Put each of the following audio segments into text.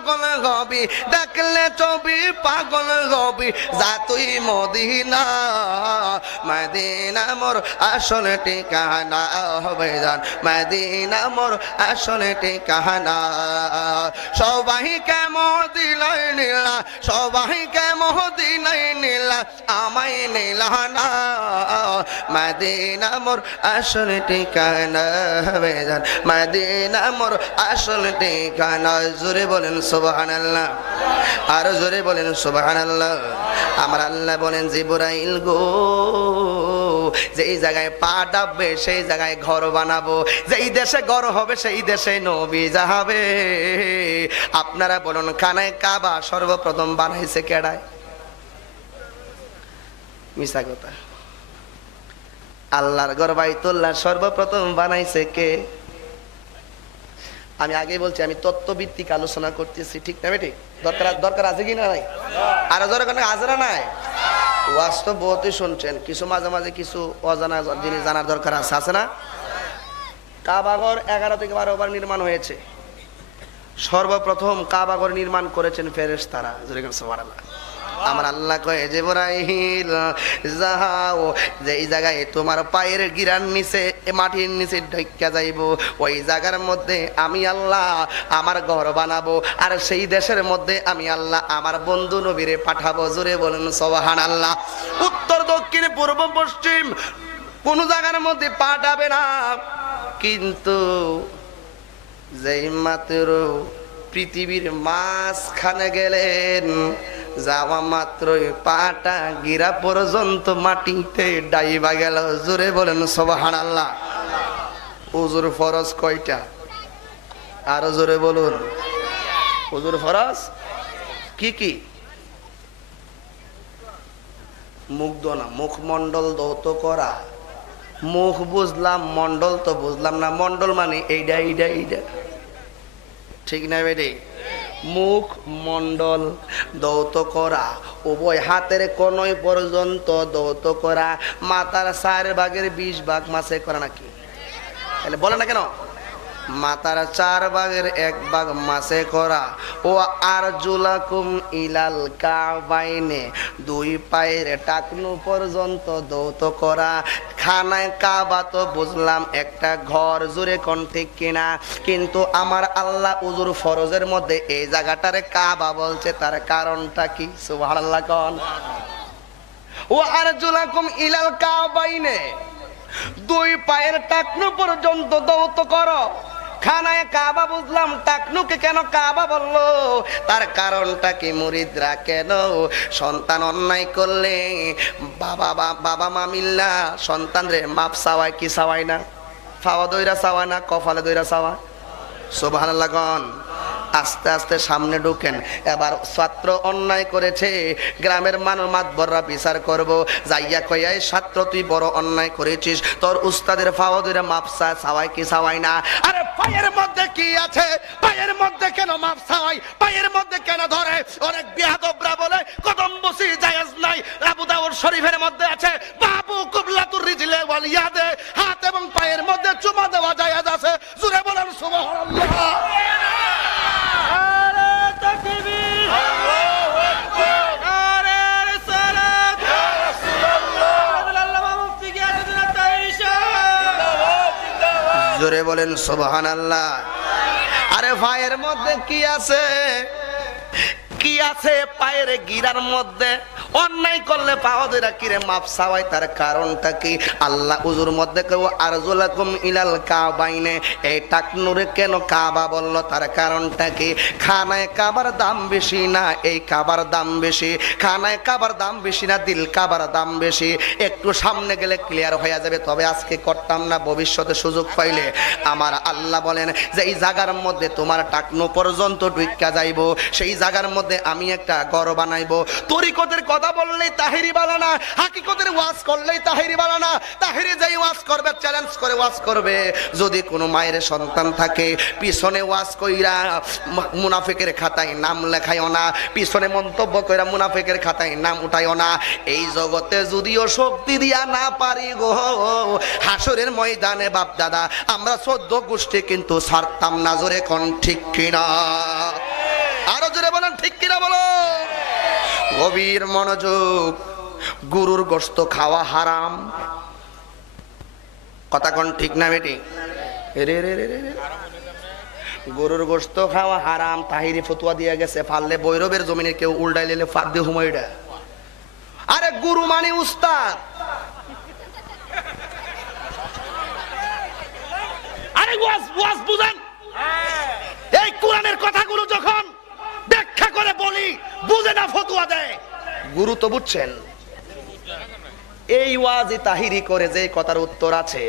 পাগল হবি, দেখলে ছবি পাগল হবি, যা তুই মদিনা, মদিনা মোর আসল ঠিকানা হবে জান, মদিনা মোর আসল ঠিকানা। সবাইকে মদিনায় নিলা, সবাইকে মদিনায় নিলা, আমায় নিলা না, মদিনা মোর আসল ঠিকানা হবে জান, মদিনা মোর আসল ঠিকানা। জোরে বলেন সুবহানাল্লাহ, আরো জোরে বলেন সুবহানাল্লাহ। আমার আল্লাহ বলেন জিবরাইল গো, যেই জায়গায় পা ডাববে সেই জায়গায় ঘর বানাবো, যেই দেশে ঘর হবে সেই দেশে নবী যাবে। আপনারা বলুন খানায় কাবা সর্বপ্রথম বানাইছে কেডায়? মিছা কথা। আল্লাহর ঘর বাইতুল্লাহ সর্বপ্রথম বানাইছে কে? আমি আগে বলছি আমি তত্ত্বভিত্তিক আলোচনা করতেছি, ঠিক না বেটি? দরকার আছে কি না নাই? আরো দরকার আছে না নাই? ওয়াজ তো বহুতই শুনছেন, কিছু মাঝে মাঝে কিছু অজানা জিনিস জানার দরকার আছে, আছে না? কাবাঘর 11 থেকে 12 বার নির্মাণ হয়েছে। সর্বপ্রথম কাবাঘর নির্মাণ করেছেন ফেরেশতারা। সুবহানাল্লাহ। আমার আল্লাহ কয়ে জিবরাইল যাও, যে এই জায়গায় তোমার পায়ের গিরার নিচে মাটির নিচে ঢাইকা যাইব, ওই জায়গার মধ্যে আমি আল্লাহ আমার ঘর বানাবো, আর সেই দেশের মধ্যে আমি আল্লাহ আমার বন্ধু নবীরে পাঠাবো। জোরে বলেন সুবহানাল্লাহ। উত্তর দক্ষিণ পূর্ব পশ্চিম কোন জায়গার মধ্যে পাঠাবে না, কিন্তু যেই মাত্র পৃথিবীর মাঝখানে গেলেন, যাওয়া মাত্রই পাটা গিরা পর্যন্ত মাটিতে ডাইবা গেল। জোরে বলেন সুবহানাল্লাহ। ওযুর ফরজ কয়টা? আরো জোরে বলুন। ওযুর ফরজ কি কি? মুখ দোনা, মুখমণ্ডল দৌত করা। মুখ বুঝলাম, মণ্ডল তো বুঝলাম না। মণ্ডল মানে এইটা এইটা এইটা, ঠিক না বেটি? মুখ মণ্ডল দৌত করা, উভয় হাতের কোনই পর্যন্ত দৌত করা, মাথার 4 ভাগের 20 ভাগ মাসে করা নাকি? তাহলে বলে না কেন? মাথার 4 ভাগের 1 ভাগ মাসে করা। ও আরজুলাকুম ইলাল কাবাইনে, 2 পায়ের টাকনু পর্যন্ত দৌত করা। খানায় কাবা তো বুঝলাম একটা ঘর, জোরে কোন ঠিক কিনা? কিন্তু আমার আল্লাহ উযুর ফরজের মধ্যে এই জায়গাটারে কাবা বলছে, তার কারণটা কি? সুবহানাল্লাহ কোন। ও আরজুলাকুম ইলাল কাবাইনে, 2 পায়ের টাকনু পর্যন্ত দৌত করো। খানায় কাবা বুঝলাম, টাকনুকে কেন কাবা বললো? তার কারণটা কি? মুরিদরা কেন সন্তান অন্যায় করলে বাবা মা মিল্লা সন্তানরে মাপ চাওয়ায় কি চাওয়ায় না? ফাওয়া দইরা চাওয়ায় না, কপালে দইরা চাওয়া। সুবহানাল্লাহ কোন। আস্তে আস্তে সামনে ঢুকেন। এবার ছাত্র অন্যায় করেছে, গ্রামের মানুষ মাতবররা বিচার করব, যাইয়া কইয়া ছাত্র তুই বড় অন্যায় করেছিস, তোর উস্তাদের ফাওয়াদের মাপ চাওয়াই কি চাওয়াই না? আরে পায়ের মধ্যে কি আছে? পায়ের মধ্যে কেন মাপ চাওয়াই? পায়ের মধ্যে কেন ধরে? অনেক বিয়াদবরা বলে কদম বসি জায়েজ নাই। আবু দাউদ শরীফের মধ্যে আছে বাবু কুবলাতুর রিজলে ওয়াল ইয়াদে, হাত এবং পায়ের মধ্যে চুমা দেওয়া জায়েজ আছে। জোরে বলেন সুবহানাল্লাহ। জোরে বলেন সুবহানাল্লাহ। আরে পায়ের মধ্যে কি আছে? কি আছে পায়ের গিরার মধ্যে? অন্যায় করলে পাওয়াদেরা কিরে মাপ চাওয়ায়, তার কারণটা কি? আল্লাহ উযুর মধ্যে কেউ আরজুলাকুম ইলাল কাবাইনে, এই টাকনুরে কেন কাবা বলল? তার কারণটা কি? খানায় কাবার দাম বেশি না এই কাবার দাম বেশি? খানায় কাবার দাম বেশি না দিল কাবার দাম বেশি? একটু সামনে গেলে ক্লিয়ার হয়ে যাবে, তবে আজকে করতাম না, ভবিষ্যতে সুযোগ পাইলে। আমার আল্লাহ বলেন যে এই জায়গার মধ্যে তোমার টাকনু পর্যন্ত ঢুইকা যাইব, সেই জায়গার মধ্যে আমি একটা ঘর বানাইবো। তরিকতের কথা বললেই তাহিরি বানানা, হাকিকতের ওয়াজ করলেই তাহিরি বানানা। তাহিরি যেই ওয়াজ করবে চ্যালেঞ্জ করে ওয়াজ করবে। যদি কোনো মায়ের সন্তান থাকে, পিছনে ওয়াজ কইরা মুনাফিকের খাতায় নাম লেখাইও না, পিছনে মন্তব্য কইরা মুনাফিকের খাতায় নাম উঠাইও না। এই জগতে যদিও শক্তি দিয়া না পারি গো, হাসরের ময়দানে বাপ দাদা আমরা 14 গোষ্ঠী কিন্তু ছাড়তাম না। জোরে কোন ঠিক কিনা? গভীর মনোযোগ। গরুর গোশত খাওয়া হারাম, কথা কোন ঠিক না বেটি? রে রে রে রে রে। গরুর গোশত খাওয়া হারাম, তাহিরি ফতুয়া দিয়ে গেছে। পারলে বৈরবের জমিনে কেউ উল্টাই লেলে ফাঁদ দিয়ে হুমাইডা। আরে গুরু মানে উস্তাদ, আরে ওয়াজ ওয়াজ বুঝেন। এই কোরআনের কথাগুলো যখন ব্যাখ্যা করে বলি বুঝে না, ফতুয়া দেয়। গুরু তো বুঝছেন। এই ওয়াজি তাহিরি করে যে কথার উত্তর আছে,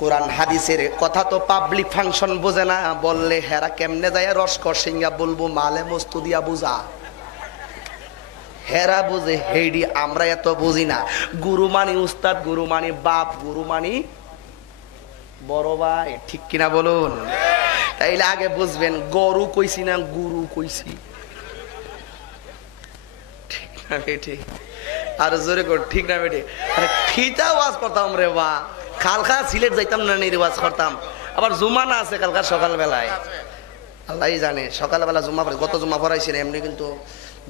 কোরআন হাদিসের কথা তো পাবলিক ফাংশন বোঝে না, বললে হেরা কেমনে যায় রসকর সিঙ্গা বলবো মালে মস্তু দিয়া বুঝা। হেরা বুঝে, হেডি আমরা এত বুঝি না। গুরু মানি উস্তাদ, গুরু মানি বাপ, গুরু মানি বড় ভাই, ঠিক কিনা বলুন? তাইলে আগে বুঝবেন গরু কইছি না গুরু কইছি, ঠিক না বেটি? আর জোরে কর, ঠিক না বেটি? আরে খিতা ওয়াজ করতাম রে বা, কালকা সিলেট যাইতাম না, নির্বাজ করতাম। আবার জুমা না আছে কালকা সকাল বেলায়, আল্লাহ জানে। সকালবেলা জুমা পড়ে, গত জুমা পড়াইছেন। এমনি কিন্তু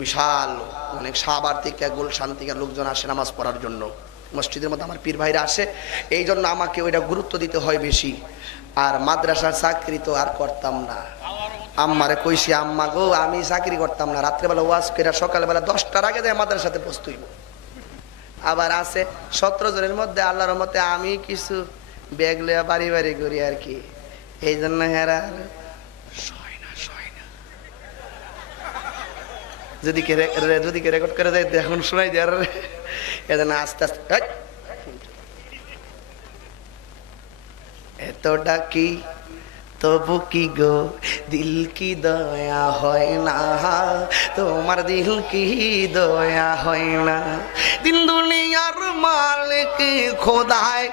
বিশাল অনেক সাবার থেকে গুলশান থেকে লোকজন আসে নামাজ পড়ার জন্য। মসজিদের মধ্যে আমার পীর ভাইরা আসে, এই জন্য আমাকে ওইটা গুরুত্ব দিতে হয় বেশি। আর মাদ্রাসার চাকরি তো আর করতাম না। আম্মারে কইছি, আম্মা গো আমি চাকরি করতাম না, রাত্রেবেলা ওয়াজ করে সকালবেলা 10টার আগে যায় মাদ্রাসাতে পৌঁছইব। আবার আছে 17 জনের মধ্যে আল্লাহর মতে আমি কিছু ব্যাগ লইয়া বাড়ি বাড়ি করি আর কি। এই জন্য হেরা যদি রেকর্ড করে যায় এখন শোনাই দেয়, এজন্য আস্তে আস্তে এত ডাকি তবু কি গো দিল কি দয়া হয় না, তোমার দিল কি দয়া হয় না। দিন দুনিয়ার মালিক খোদায়,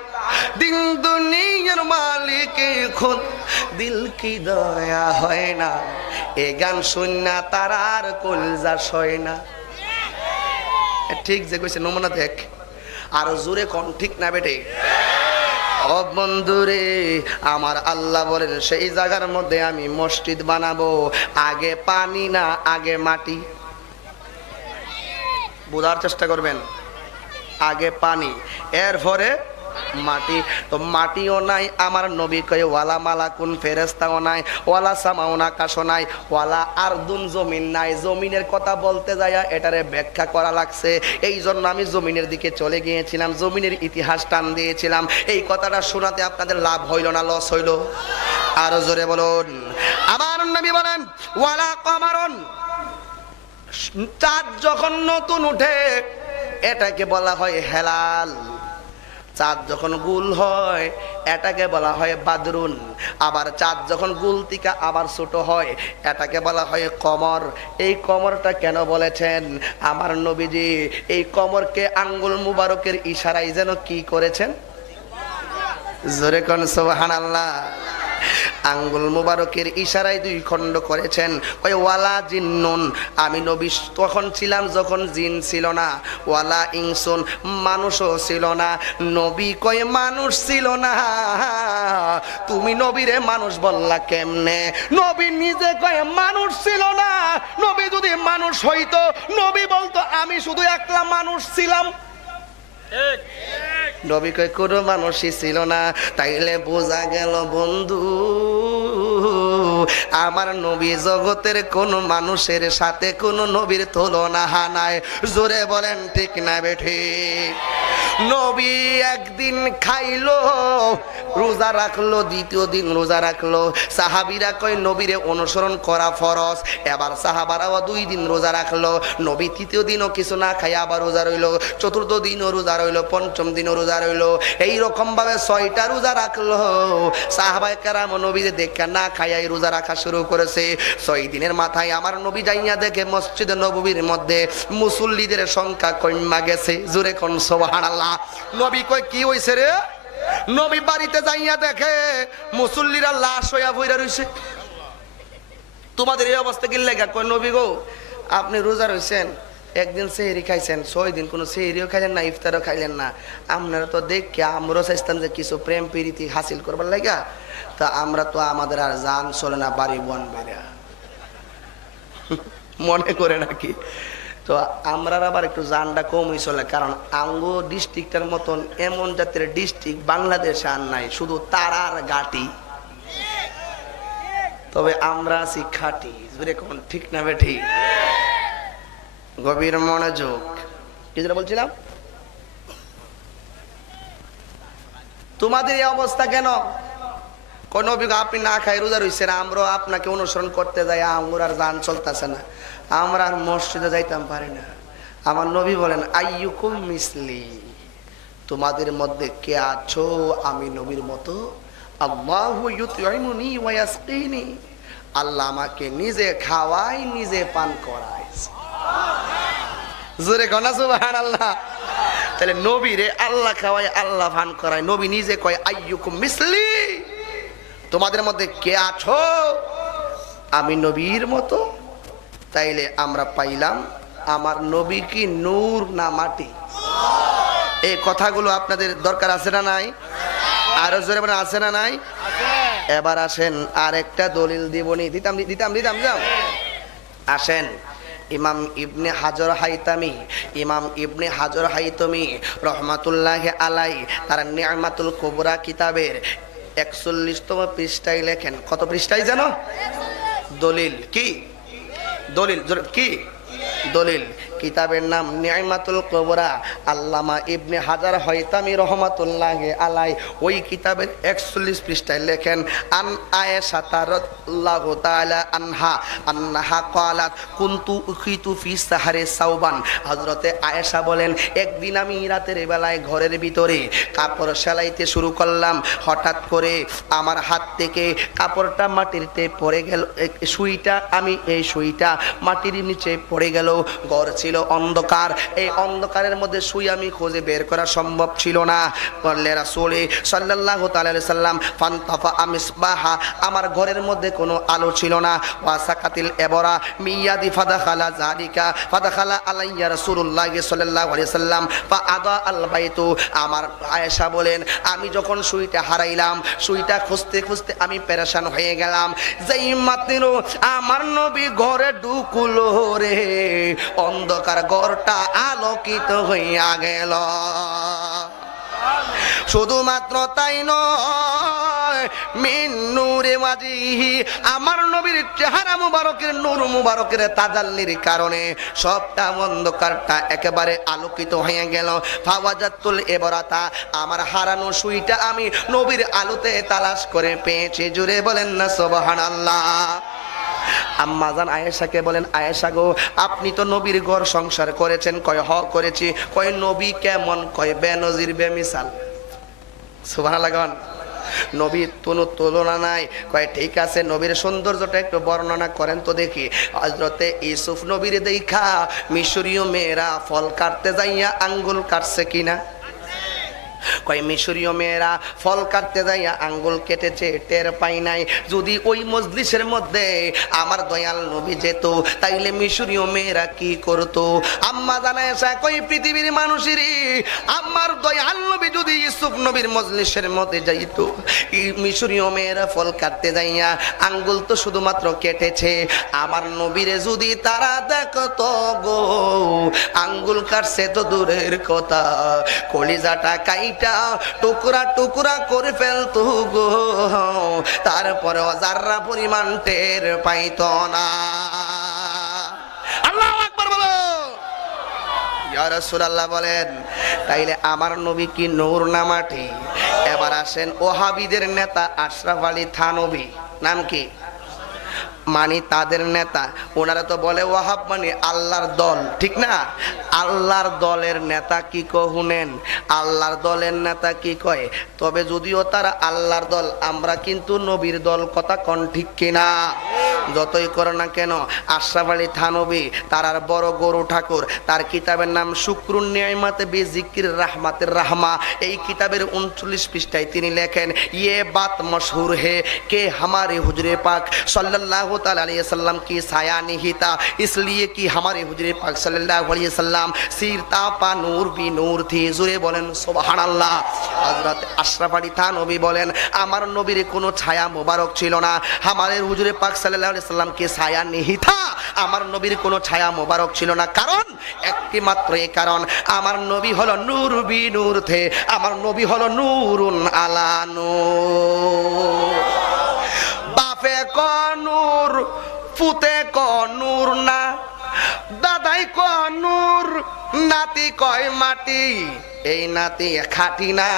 দিন দুনিয়ার মালিক খোদ, দিল কি দয়া হয় না। এ গান শুননা তারার কলজা সয় না। ঠিক যে কইছে নমুনা দেখ, আরো জোরে কোন, ঠিক না বেটে? ও বন্ধুরে আমার, আল্লাহ বলেন সেই জায়গার মধ্যে আমি মসজিদ বানাবো, আগে পানি না আগে মাটি। বোঝার চেষ্টা করবেন, আগে পানি এরপরে মাটি। তো মাটিও নাই, আমার নবী কয় ওয়ালা মালাকুন, ফেরেশতাও নাই, ওয়ালা সামাউন, আকাশও নাই, ওয়ালা আরদুন, জমিন নাই। জমিনের কথা বলতে যায় এটারে ব্যাখ্যা করা লাগছে। এই জন্য আমি জমিনের দিকে চলে গিয়েছিলাম, জমিনের ইতিহাস টান দিয়েছিলাম। এই কথাটা শোনাতে আপনাদের লাভ হইল না লস হইল? আরো জোরে বলুন। আমার নবী বলেন ওয়ালা কমারুন, চাঁদ যখন নতুন উঠে এটাকে বলা হয় হেলাল। চাঁদ যখন গুল হয় এটাকে বলা হয় বাদরুন। আবার চাঁদ যখন গুল থেকে আবার ছোট হয় এটাকে বলা হয় কমর। এই কমরটা কেন বলেছেন আমার নবীজি? এই কমরকে আঙ্গুল মুবারকের ইশারায় যেন কি করেছেন? জোরে কোন সুবহানাল্লাহ। আঙ্গুল মুবারকের ইশারায় 2 খণ্ড করেছেন। ওই ওয়ালা জিন্নুন, আমি নবী তখন ছিলাম যখন জিন ছিল না। ওয়ালা ইনসুন, মানুষও ছিল না। নবী কয় মানুষ ছিল না, তুমি নবীরে মানুষ বললা কেমনে? নবী নিজে কয় মানুষ ছিল না। নবী যদি মানুষ হইতো নবী বলতো আমি শুধু একলা মানুষ ছিলাম। নবী কয় কোনো মানুষই ছিল না। তাইলে বোঝা গেল বন্ধু আমার নবী জগতের কোন মানুষের সাথে কোন নবীর তুলনা নাই। জোরে বলেন ঠিক না বেঠিক? নবী একদিন খাইলো, রোজা রাখলো, দ্বিতীয় দিন রোজা রাখলো। সাহাবীরা কয় নবীরে অনুসরণ করা ফরজ। এবার সাহাবারাও 2 দিন রোজা রাখলো। নবী তৃতীয় দিনও কিছু না খাই আবার রোজা রইলো, চতুর্থ দিনও রোজা রইলো, পঞ্চম দিনও রোজা রইলো। এইরকম ভাবে 6টা রোজা রাখলো। সাহাবায়ে কেরাম নবীরে দেখে না খাইয়াই রোজা রাখা শুরু করেছে। 6 দিনের মাথায় আমার নবী যাইয়া দেখে মসজিদে নববীর মধ্যে মুসল্লিদের সংখ্যা কমা গেছে। জোরে কোন সুবহানাল্লাহ। নবী কয় কি হইছে রে? নবী বাড়িতে যাইয়া দেখে মুসল্লিরা লাশ হইয়া বইরা রইছে। তোমাদের এই অবস্থা কি লাগা? কয় নবী গো আপনি রোজা রইছেন, একদিন সেহরি খাইছেন, 6 দিন কোনো সেহরিও খাইলেন না, ইফতারও খাইলেন না। আপনারা তো দেখে আমরাও চাইতাম যে কিছু প্রেম প্রীতি হাসিল করবার লাগা, তা আমরা তো আমাদের আর জান চলে না, বাড়ি বন বেড়া মনে করে নাকি। তো আমরা আবার একটু জানটা কমই চলে, কারণ আঙ্গু ডিস্ট্রিক্টের মতন এমন জাতের ডিস্ট্রিক্ট বাংলাদেশে আর নাই, শুধু তারার ঘাটি। তবে আমরা আছি খাঁটি, কোন ঠিক না বেঠি? গভীর মনোযোগ। কি যেটা বলছিলাম, তোমাদের এই অবস্থা কেন? কোন নবী আপনি না খাই রোজা রইছেন, আমরা আপনাকে অনুসরণ করতে যাই, আঙ্গুর আর জান চলতেছে না, আমরা আর মসজিদে যাইতাম পারি না। আমার নবী বলেন আইয়ুকুম মিসলি, তোমাদের মধ্যে কে আছো আমি নবীর মতো? আল্লাহু ইউতঈমুনি ওয়া ইয়াসকিনি, আল্লাহ আমাকে নিজে খাওয়ায় নিজে পান করায়। জোরে গনা সুবহানাল্লাহ। তাহলে নবীরে আল্লাহ খাওয়ায় আল্লাহ পান করায়, নবী নিজে কয় আইয়ুকুম মিসলি, তোমাদের মধ্যে কে আছো আমি নবীর মতো। তাইলে আমরা পাইলাম আমার নবী কি নূর না মাটি? এই কথাগুলো আপনাদের দরকার আছে না নাই? আরো জোরে বলেন আছে না নাই? এবার আসেন আরেকটা দলিল দিবনি, দিতাম আসেন। ইমাম ইবনে হাজর হাইতামি রহমাতুল্লাহি আলাইহি তার নি'মাতুল কুবরা কিতাবের 41তম পৃষ্ঠায় লেখেন, কত পৃষ্ঠায় জানো? দলিল কি? দলিল কিতাবের নাম নি'মাতুল কুবরা, আল্লামা ইবনে হাজার হাইতামি রহমাতুল্লাহি আলাইহি ওই কিতাবের 41 পৃষ্ঠায় লেখেন, আন আয়েশা রাদিয়াল্লাহু তাআলা আনহা ক্বালাত কুনতু উখিতু ফি সাহরে সাওবান। হযরতে আয়েশা বলেন, একদিন আমি রাতের বেলায় ঘরের ভিতরে কাপড় সেলাইতে শুরু করলাম, হঠাৎ করে আমার হাত থেকে কাপড়টা মাটিতে পড়ে গেল, সুইটা মাটির নিচে পড়ে গেল। ঘর ছিল অন্ধকার, এই অন্ধকারের মধ্যে সুই আমি খুঁজে বের করা সম্ভব ছিল না। বললে রাসূল সাল্লাল্লাহু তাআলা আলাইহি সাল্লাম ফান্তাফা মিসবাহা, আমার ঘরের মধ্যে কোনো আলো ছিল না। ওয়াসাকাতিল এবরা মিয়াদি ফাদাখালা আলাইয়া রাসূলুল্লাহ সাল্লাল্লাহু আলাইহি সাল্লাম ফাআদা আল বাইতু। আমার আয়েশা বলেন, আমি যখন সুইটা হারাইলাম, সুইটা খুঁজতে খুঁজতে আমি পেরেশান হয়ে গেলাম। যেই মাত্র আমার নবী ঘরে ঢুকলো রে, অন্ধকার ঘরটা আলোকিত হইয়া গেল। শুধুমাত্র তাই নয়, মিন নূরে ওয়াজিহি, আমার নবীর চেহারা মুবারকের নূর মুবারকের তাজাল্লির কারণে সবটা অন্ধকারটা একেবারে আলোকিত হয়ে গেল। ফাওয়াজাতুল ইবরাতা, আমার হারানো সুইটা আমি নবীর আলোতে তালাশ করে পেয়েছি। জুড়ে বলেন না সুবহানাল্লাহ। আম্মা জান আয়েশাকে বলেন, আয়েশা গো, আপনি তো নবীর ঘর সংসার করেছেন। কয় হ করেছি। কয় নবী কেমন? কয় বেনজির বেমিসাল। সুবহানাল্লাহ। নবীর কোনো তুলনা নাই। কয় ঠিক আছে, নবীর সৌন্দর্যটা একটু বর্ণনা করেন তো দেখি। হযরতে ইউসুফ নবীর দেখা মিশরীয় মেয়েরা ফল কাটতে যাইয়া আঙ্গুল কাটছে কিনা? কয় মিশরীয় মেয়েরা ফল কাটতে যাইয়া আঙ্গুল কেটেছে, টের পাই নাই। যদি ওই মজলিসের মধ্যে আমার দয়াল নবী যেত, তাইলে মিশরীয় মেয়েরা কি করতো? আম্মা জানায় কই পৃথিবীর মানুষেরই, আমার দয়াল নবী যদি ইউসুফ নবীর মজলিসের মধ্যে যাইতো, মিশরীয় মেয়েরা ফল কাটতে যাইয়া আঙ্গুল তো শুধুমাত্র কেটেছে, আমার নবীরে যদি তারা দেখতো গো আঙ্গুল কাটছে তো দূরের কথা, কলিজাটা কাইটা টুকরা টুকরা করে ফেলতো গো, তারপরে যাররা পরিমাণ টের পাইতো না। আল্লাহু আকবার বলো। ইয়া রাসূলুল্লাহ বলেন, তাইলে আমার নবী কি নূর না মাটি? এবার আসেন ওহাবিদের নেতা আশরাফ আলী থানভী, নাম কি? মানে তাদের নেতা, ওনারা তো বলে ওয়াহাব মানে আল্লাহর দল, ঠিক না? আল্লাহর দলের নেতা কি কহুনেন, আল্লাহর দলের নেতা কি কয়? তবে যদিও তারা আল্লাহর দল, আমরা কিন্তু নবীর দল, কথা কোন ঠিক কিনা? যতই করো না কেন, আশরাফ আলী থানভী তার বড় গরু ঠাকুর, তার কিতাবের নাম শুকরুন নিয়ামতে বিজিকির রাহমাতের রাহমা। এই কিতাবের 39 পৃষ্ঠায় তিনি লেখেন, ইয়ে বাত মশহুর হে কে हमारे हुजरे पाक सल्लल्लाहु ताला अलैहि वसल्लम की साया नहीं था, इसलिए कि हमारे हुजरे पाक सल्लल्लाहु अलैहि वसल्लम सिरता पा नूर भी नूर थी। জোরে বলেন সুবহানাল্লাহ। হযরত আশরাফ আলী থানভী বলেন, আমার নবীর কোনো ছায়া মোবারক ছিল না, আমাদের হুজুরে পাক সাল্লাল্লাহু আলাইহি সাল্লাম কি ছায়া নিহিতা, আমার নবীর কোনো ছায়া মোবারক ছিল না। কারণ একটি মাত্র এই কারণ, আমার নবী হলো নূর বি নূর থে, আমার নবী হলো নূরুন আলা নূর। বাপে ক নূর, পুতে ক নূর না, দাদাই ক নূর, নাতি কয় মাটি। এই নাতি খাঁটি না,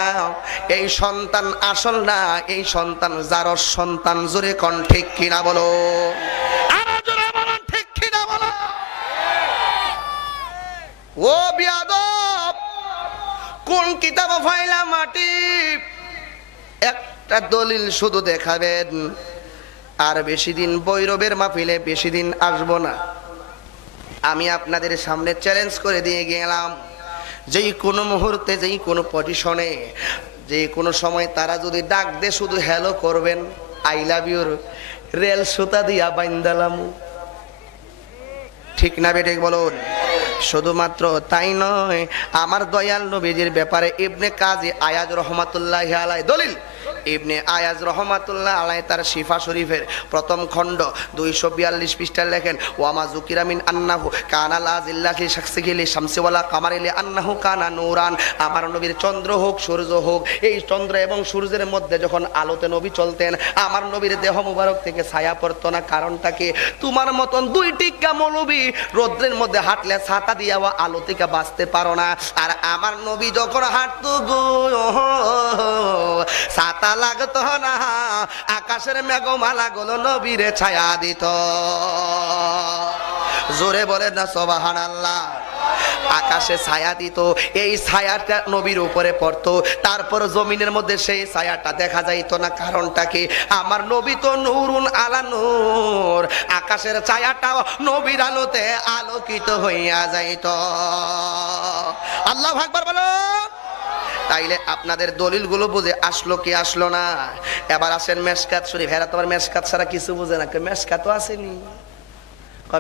এই সন্তান আসল না, এই সন্তান যার সন্তান। জোরে কোন ঠিক কিনা বলো, আরো জোরে বলো ঠিক কিনা বলো। ও বিয়াদব, কোন কিতাব ফাইলা মাটি? একটা দলিল শুধু দেখাবেন, আর বেশি দিন ভৈরবের মাহফিলে বেশি দিন আসবো না। আমি আপনাদের সামনে চ্যালেঞ্জ করে দিয়ে গেলাম, যেই কোনো মুহূর্তে, যেই কোনো পজিশনে, যে কোনো সময় তারা যদি ডাক দে শুধু হ্যালো করবেন, আই লাভ ইউর রেল সুতা দিয়া বাইন্দালাম। ঠিক না বেঠিক বলুন? শুধুমাত্র তাই নয়, আমার দয়াল নবীজির ব্যাপারে ইবনে কাজী আয়াজ রহমাতুল্লাহি আলাইহি দলিল, ইবনে আয়াজ রহমাতুল্লাহ আলাইহি তার শিফা শরীফের প্রথম খণ্ড 242 পৃষ্ঠায় লেখেন, ওয়ামা যুকিরা মিন আন্নাহু কানা লা জিল্লাহি শাখসিহি লি শামসি ওয়ালা কামারি লি আন্নাহু কানা নূরান। আমার নবীর চন্দ্র হোক সূর্য হোক, এই চন্দ্র এবং সূর্যের মধ্যে যখন আলোতে নবী চলতেন, আমার নবীর দেহ মুবারক থেকে ছায়া পড়তো না। কারণটা কি? তোমার মতন দুই টিক্কা মৌলবী রোদ্রের মধ্যে হাঁটলে ছাতা দিয়া আলো থেকে বাঁচতে পারো না। আর আমার নবী যখন হাঁটতো গো, ছাতা লাগতো না, আকাশের মেঘমালা গুলো নবীরে ছায়া দিত। জোরে বলে না সুবহানাল্লাহ। আকাশে ছায়া দিত, এই ছায়াটা নবীর উপরে পড়তো, তারপর জমিনের মধ্যে সেই ছায়াটা দেখা যাইতো না। কারণটা কি? আমার নবী তো নূরুন আলা নূর, আকাশের ছায়াটা নবীর আলোতে আলোকিত হইয়া যাইত। আল্লাহু আকবার বলো। তাইলে আপনাদের দলিলগুলো বুঝে আসলো কি আসলো না? এবার আসেন মেশকাত শরীফ। হেরা তোমার মেশকাত ছাড়া কিছু বুঝে না। মেশকাত আসেনি,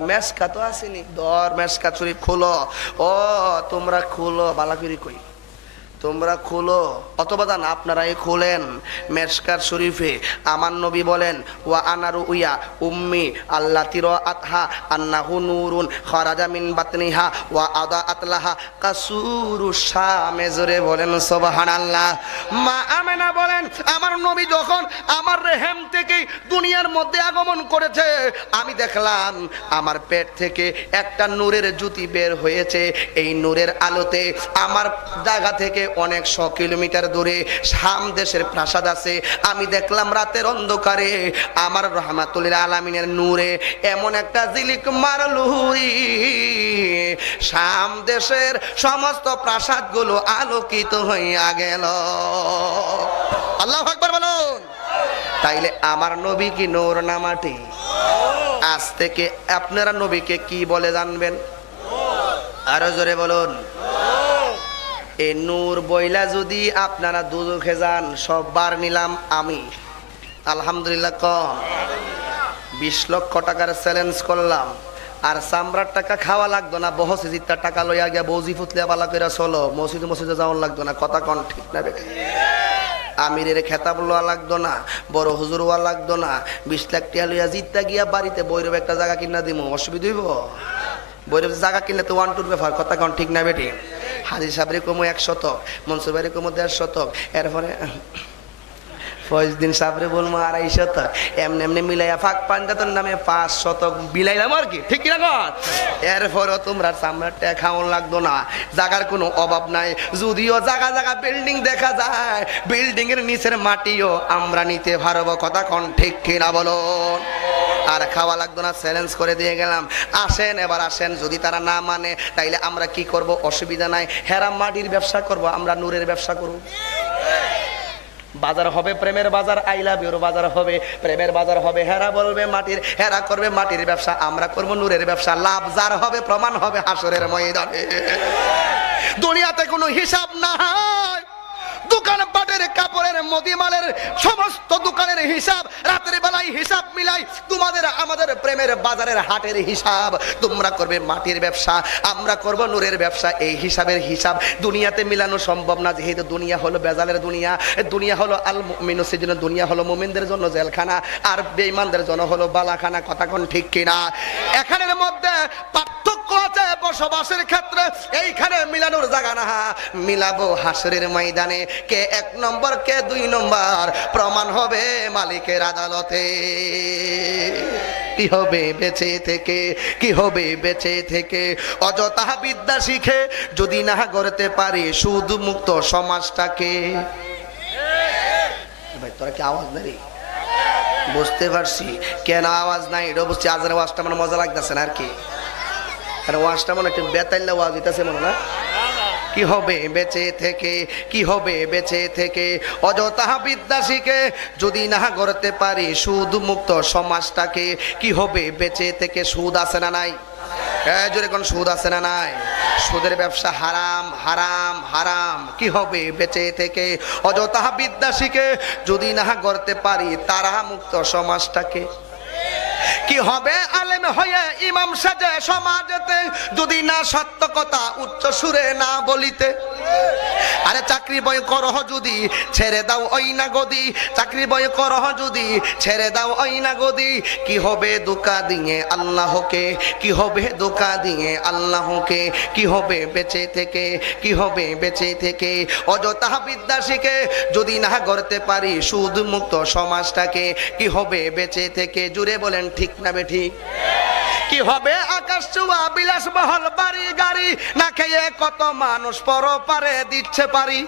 মেশকাত আসেনি, দর মেশকাত শরীফ খুলো। ও তোমরা খুলো, বালাকুরি কই, তোমরা খুলো, অথবা জান আপনারাই খুলেন মেশকাত শরীফে। আমার নবী বলেন, ওয়া আনারু উয়া উম্মি আল্লাতি রাআতহা আন্নাহু নূরুন খারাজা মিন বাতনিহা ওয়া আদাআত লাহা কাসুরু শামে। জোরে বলেন সুবহানাল্লাহ। মা আমেনা বলেন, আমার নবী যখন আমার রেহেম থেকে দুনিয়ার মধ্যে আগমন করেছে, আমি দেখলাম আমার পেট থেকে একটা নূরের জ্যোতি বের হয়েছে। এই নূরের আলোতে আমার জায়গা থেকে অনেক 100 কিলোমিটার দূরে শাম দেশের প্রাসাদ আছে। আমি দেখলাম রাতের অন্ধকারে আমার রহমাতুল আলামিনের নূরে এমন একটা ঝিলিক মারলুই, শাম দেশের সমস্ত প্রাসাদগুলো আলোকিত হইয়া গেল। আল্লাহু আকবার বলুন। তাইলে আমার নবী কি নূর না মাটি? আজ থেকে আপনারা নবীকে কি বলে জানবেন? আরো জোরে বলুন। এই নূর বইলা যদি আপনারা দুজখে যান, সববার নিলাম আমি, আলহামদুলিল্লাহ কম 20 লক্ষ টাকার চ্যালেঞ্জ করলাম। আর চামড়ার টাকা খাওয়া লাগতো না, বহসে জিত্তার টাকা লইয়া গিয়া বৌজি ফুতলিয়া বালা করে চলো, মসজিদে মসজিদে যাওয়ার লাগতো না। কথা কন ঠিক না বেটা? আমিরের খেতাব লওয়া লাগতো না, বড় হুজুর হওয়া লাগতো না। 20 লাখ টাকা লইয়া জিততা গিয়া বাড়িতে বৈরব একটা জায়গা কিনা দিব, অসুবিধা হইব? বৈরব জায়গা কিনলে তো 1-2 ব্যাপার। কথা কন ঠিক না বেটি? হাজির সাহেবের কমো 1 শতক, মনসুর ভাইয়ের কমো 1.5 শতক, এরপরে ফয়জদিন সাহেবরে বলবো 2.5 শতক, এমনি এমনি মিলাইয়া ফাঁক পাঞ্জাতন নামে 5 শতক বিলাইলাম আর কি। ঠিক কিনা কর? এরপরও তোমরা চামড়ার টাকা খাওয়ান লাগতো না, জায়গার কোনো অভাব নাই। যদিও জায়গা জায়গা বিল্ডিং দেখা যায়, বিল্ডিং এর নিচের মাটিও আমরা নিতে পারবো। কথা কন ঠিক কিনা বলো? আর খাওয়া লাগতো না, চ্যালেঞ্জ করে দিয়ে গেলাম। আসেন এবার আসেন, যদি তারা না মানে তাইলে আমরা কি করব? অসুবিধা নাই, হেরা মাটির ব্যবসা করব, আমরা নূরের ব্যবসা করব। বাজার হবে প্রেমের বাজার, আই লাভ ইউর বাজার হবে, প্রেমের বাজার হবে। হেরা বলবে মাটির, হেরা করবে মাটির ব্যবসা, আমরা করব নূরের ব্যবসা। লাভ যার হবে প্রমাণ হবে হাসরের ময়দানে। দুনিয়াতে কোনো হিসাব নাই, দোকানপাটের কাপড়ের মুদিমালের সমস্ত দোকানের হিসাব রাতের বেলায় হিসাব মিলাই তোমাদের আমাদের প্রেমের বাজারের হাটের হিসাব তোমরা করবে মাটির ব্যবসা আমরা করব নূরের ব্যবসা এই হিসাবের হিসাব দুনিয়াতে মিলানো সম্ভব না যেহেতু দুনিয়া হলো বেজালের দুনিয়া দুনিয়া হলো আল মুমিনু সেজন্য দুনিয়া হলো মুমিনদের জন্য জেলখানা আর বেঈমানদের জন্য হলো বালাখানা কথা কোন ঠিক কিনা এখানের মধ্যে পার্থক্য আছে বসবাসের ক্ষেত্রে এইখানে মিলানোর জায়গা না মিলাবো হাসরের ময়দানে কে এক নম্বর কে দুই নম্বর প্রমাণ হবে মালিকের আদালতে কি হবে বেঁচে থেকে কি হবে বেঁচে থেকে অযথা বিদ্যা শিখে যদি না গড়তে পারি সুদ মুক্ত সমাজটাকে ভাই তোরা কি আওয়াজ নাই বুঝতে পারছি কেন আওয়াজ নাই এটা বুঝছি আজের ওয়াজটা মানে মজা লাগতেছে না আর কি আর ওয়াজটা মনে একটু বেতাইল্লা ওয়াজ দিতেছে মনে না কি হবে বেঁচে থেকে কি হবে বেঁচে থেকে অযথা বিদ্যা শিখে যদি না গড়তে পারি সুদ মুক্ত সমাজটাকে কি হবে বেঁচে থেকে সুদ আছে না নাই জোরে কোন সুদ আছে না নাই সুদের ব্যবসা হারাম হারাম হারাম কি হবে বেঁচে থেকে অযথা বিদ্যা শিখে যদি না গড়তে পারি তারা মুক্ত সমাজটাকে কি হবে আলেম হয়ে ইমাম সাজে সমাজেতে যদি না সত্য কথা উচ্চ সুরে না বলিতে আরে চাকরি বয় করহ যদি ছেড়ে দাও ওই না গদি চাকরি বয় করহ যদি ছেড়ে দাও ওই না গদি কি হবে ধোঁকা দিয়ে আল্লাহকে কি হবে ধোঁকা দিয়ে আল্লাহকে কি হবে বেঁচে থেকে কি হবে বেঁচে থেকে অযথা বিদ্যা শিখে যদি না গড়তে পারি সুদ মুক্ত সমাজটাকে কি হবে বেঁচে থেকে জুড়ে বলেন ঠিক না বেঠিক কি হবে আকাশ ছোঁয়া বিলাসবহুল বাড়ি গাড়ি না খেয়ে কত মানুষ পরপারে দিচ্ছে পারি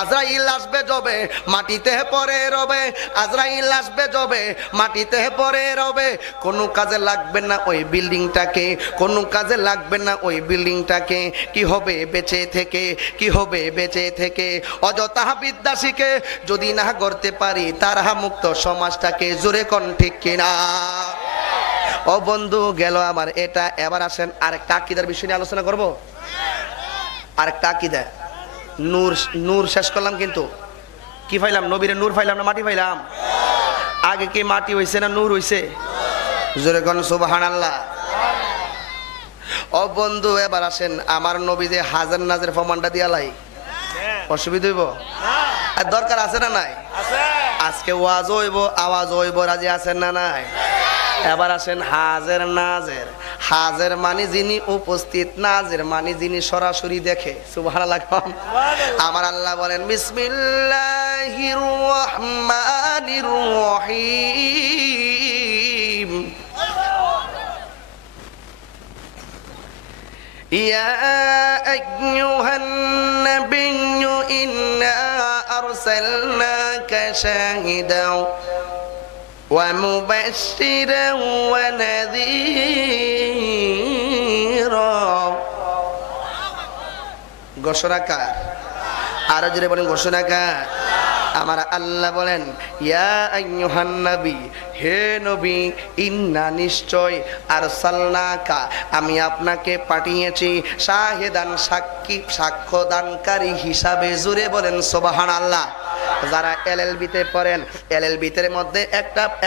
আজরাইল আসবে যবে মাটিতে পড়ে রবে আজরাইল আসবে যবে মাটিতে পড়ে রবে কোনো কাজে লাগবে না ওই বিল্ডিংটাকে কোনো কাজে লাগবে না ওই বিল্ডিংটাকে কি হবে বেঁচে থেকে কি হবে বেঁচে থেকে অযথা বিদ্যা শিখে যদি না গড়তে পারি তারা মুক্ত সমাজটাকে জোরে কোন ঠিক কিনা ও বন্ধু গেল আমার এটা এবার আসেন আরেকটা আকীদার বিষয় নিয়ে আলোচনা করব আরেকটা আকীদা নূর নূর শেষ করলাম কিন্তু কি পাইলাম নবীরে নূর পাইলাম না মাটি পাইলাম আগে কি মাটি হইছে না নূর হইছে জোরে কোন সুবহানাল্লাহ ও বন্ধু এবার আসেন আমার নবী যে হাজার নাজের প্রমাণটা দিয়ালাই অসুবিধা হইব আর দরকার আছে না নাই আজকে ওয়াজ হইব আওয়াজ হইব রাজি আছেন না নাই এবার আসেন হাজের নাজের হাজের মানে যিনি উপস্থিত নাজের মানে যিনি সরাসরি দেখে সুবহানাল্লাহ আমার আল্লাহ বলেন বিসমিল্লাহির রহমানির রহিম ইয়া আইয়ুহান নাবিয়্যু ইন্না আরসালনাকা শাহিদাও ومبشرا ونذيرا ঘোষণাকার আরো জোরে বলেন ঘোষণাকার আমার আল্লাহ বলেন ইয়া আইয়ুহান নবী হে নবী ইন্না নিশ্চয় আরসালনাকা আমি আপনাকে পাঠিয়েছি শাহিদান সাক্ষী সাক্ষ্যদানকারী হিসাবে জোরে বলেন সুবহানাল্লাহ যারা এলএলবিতে পড়েন এলএলবিতে মধ্যে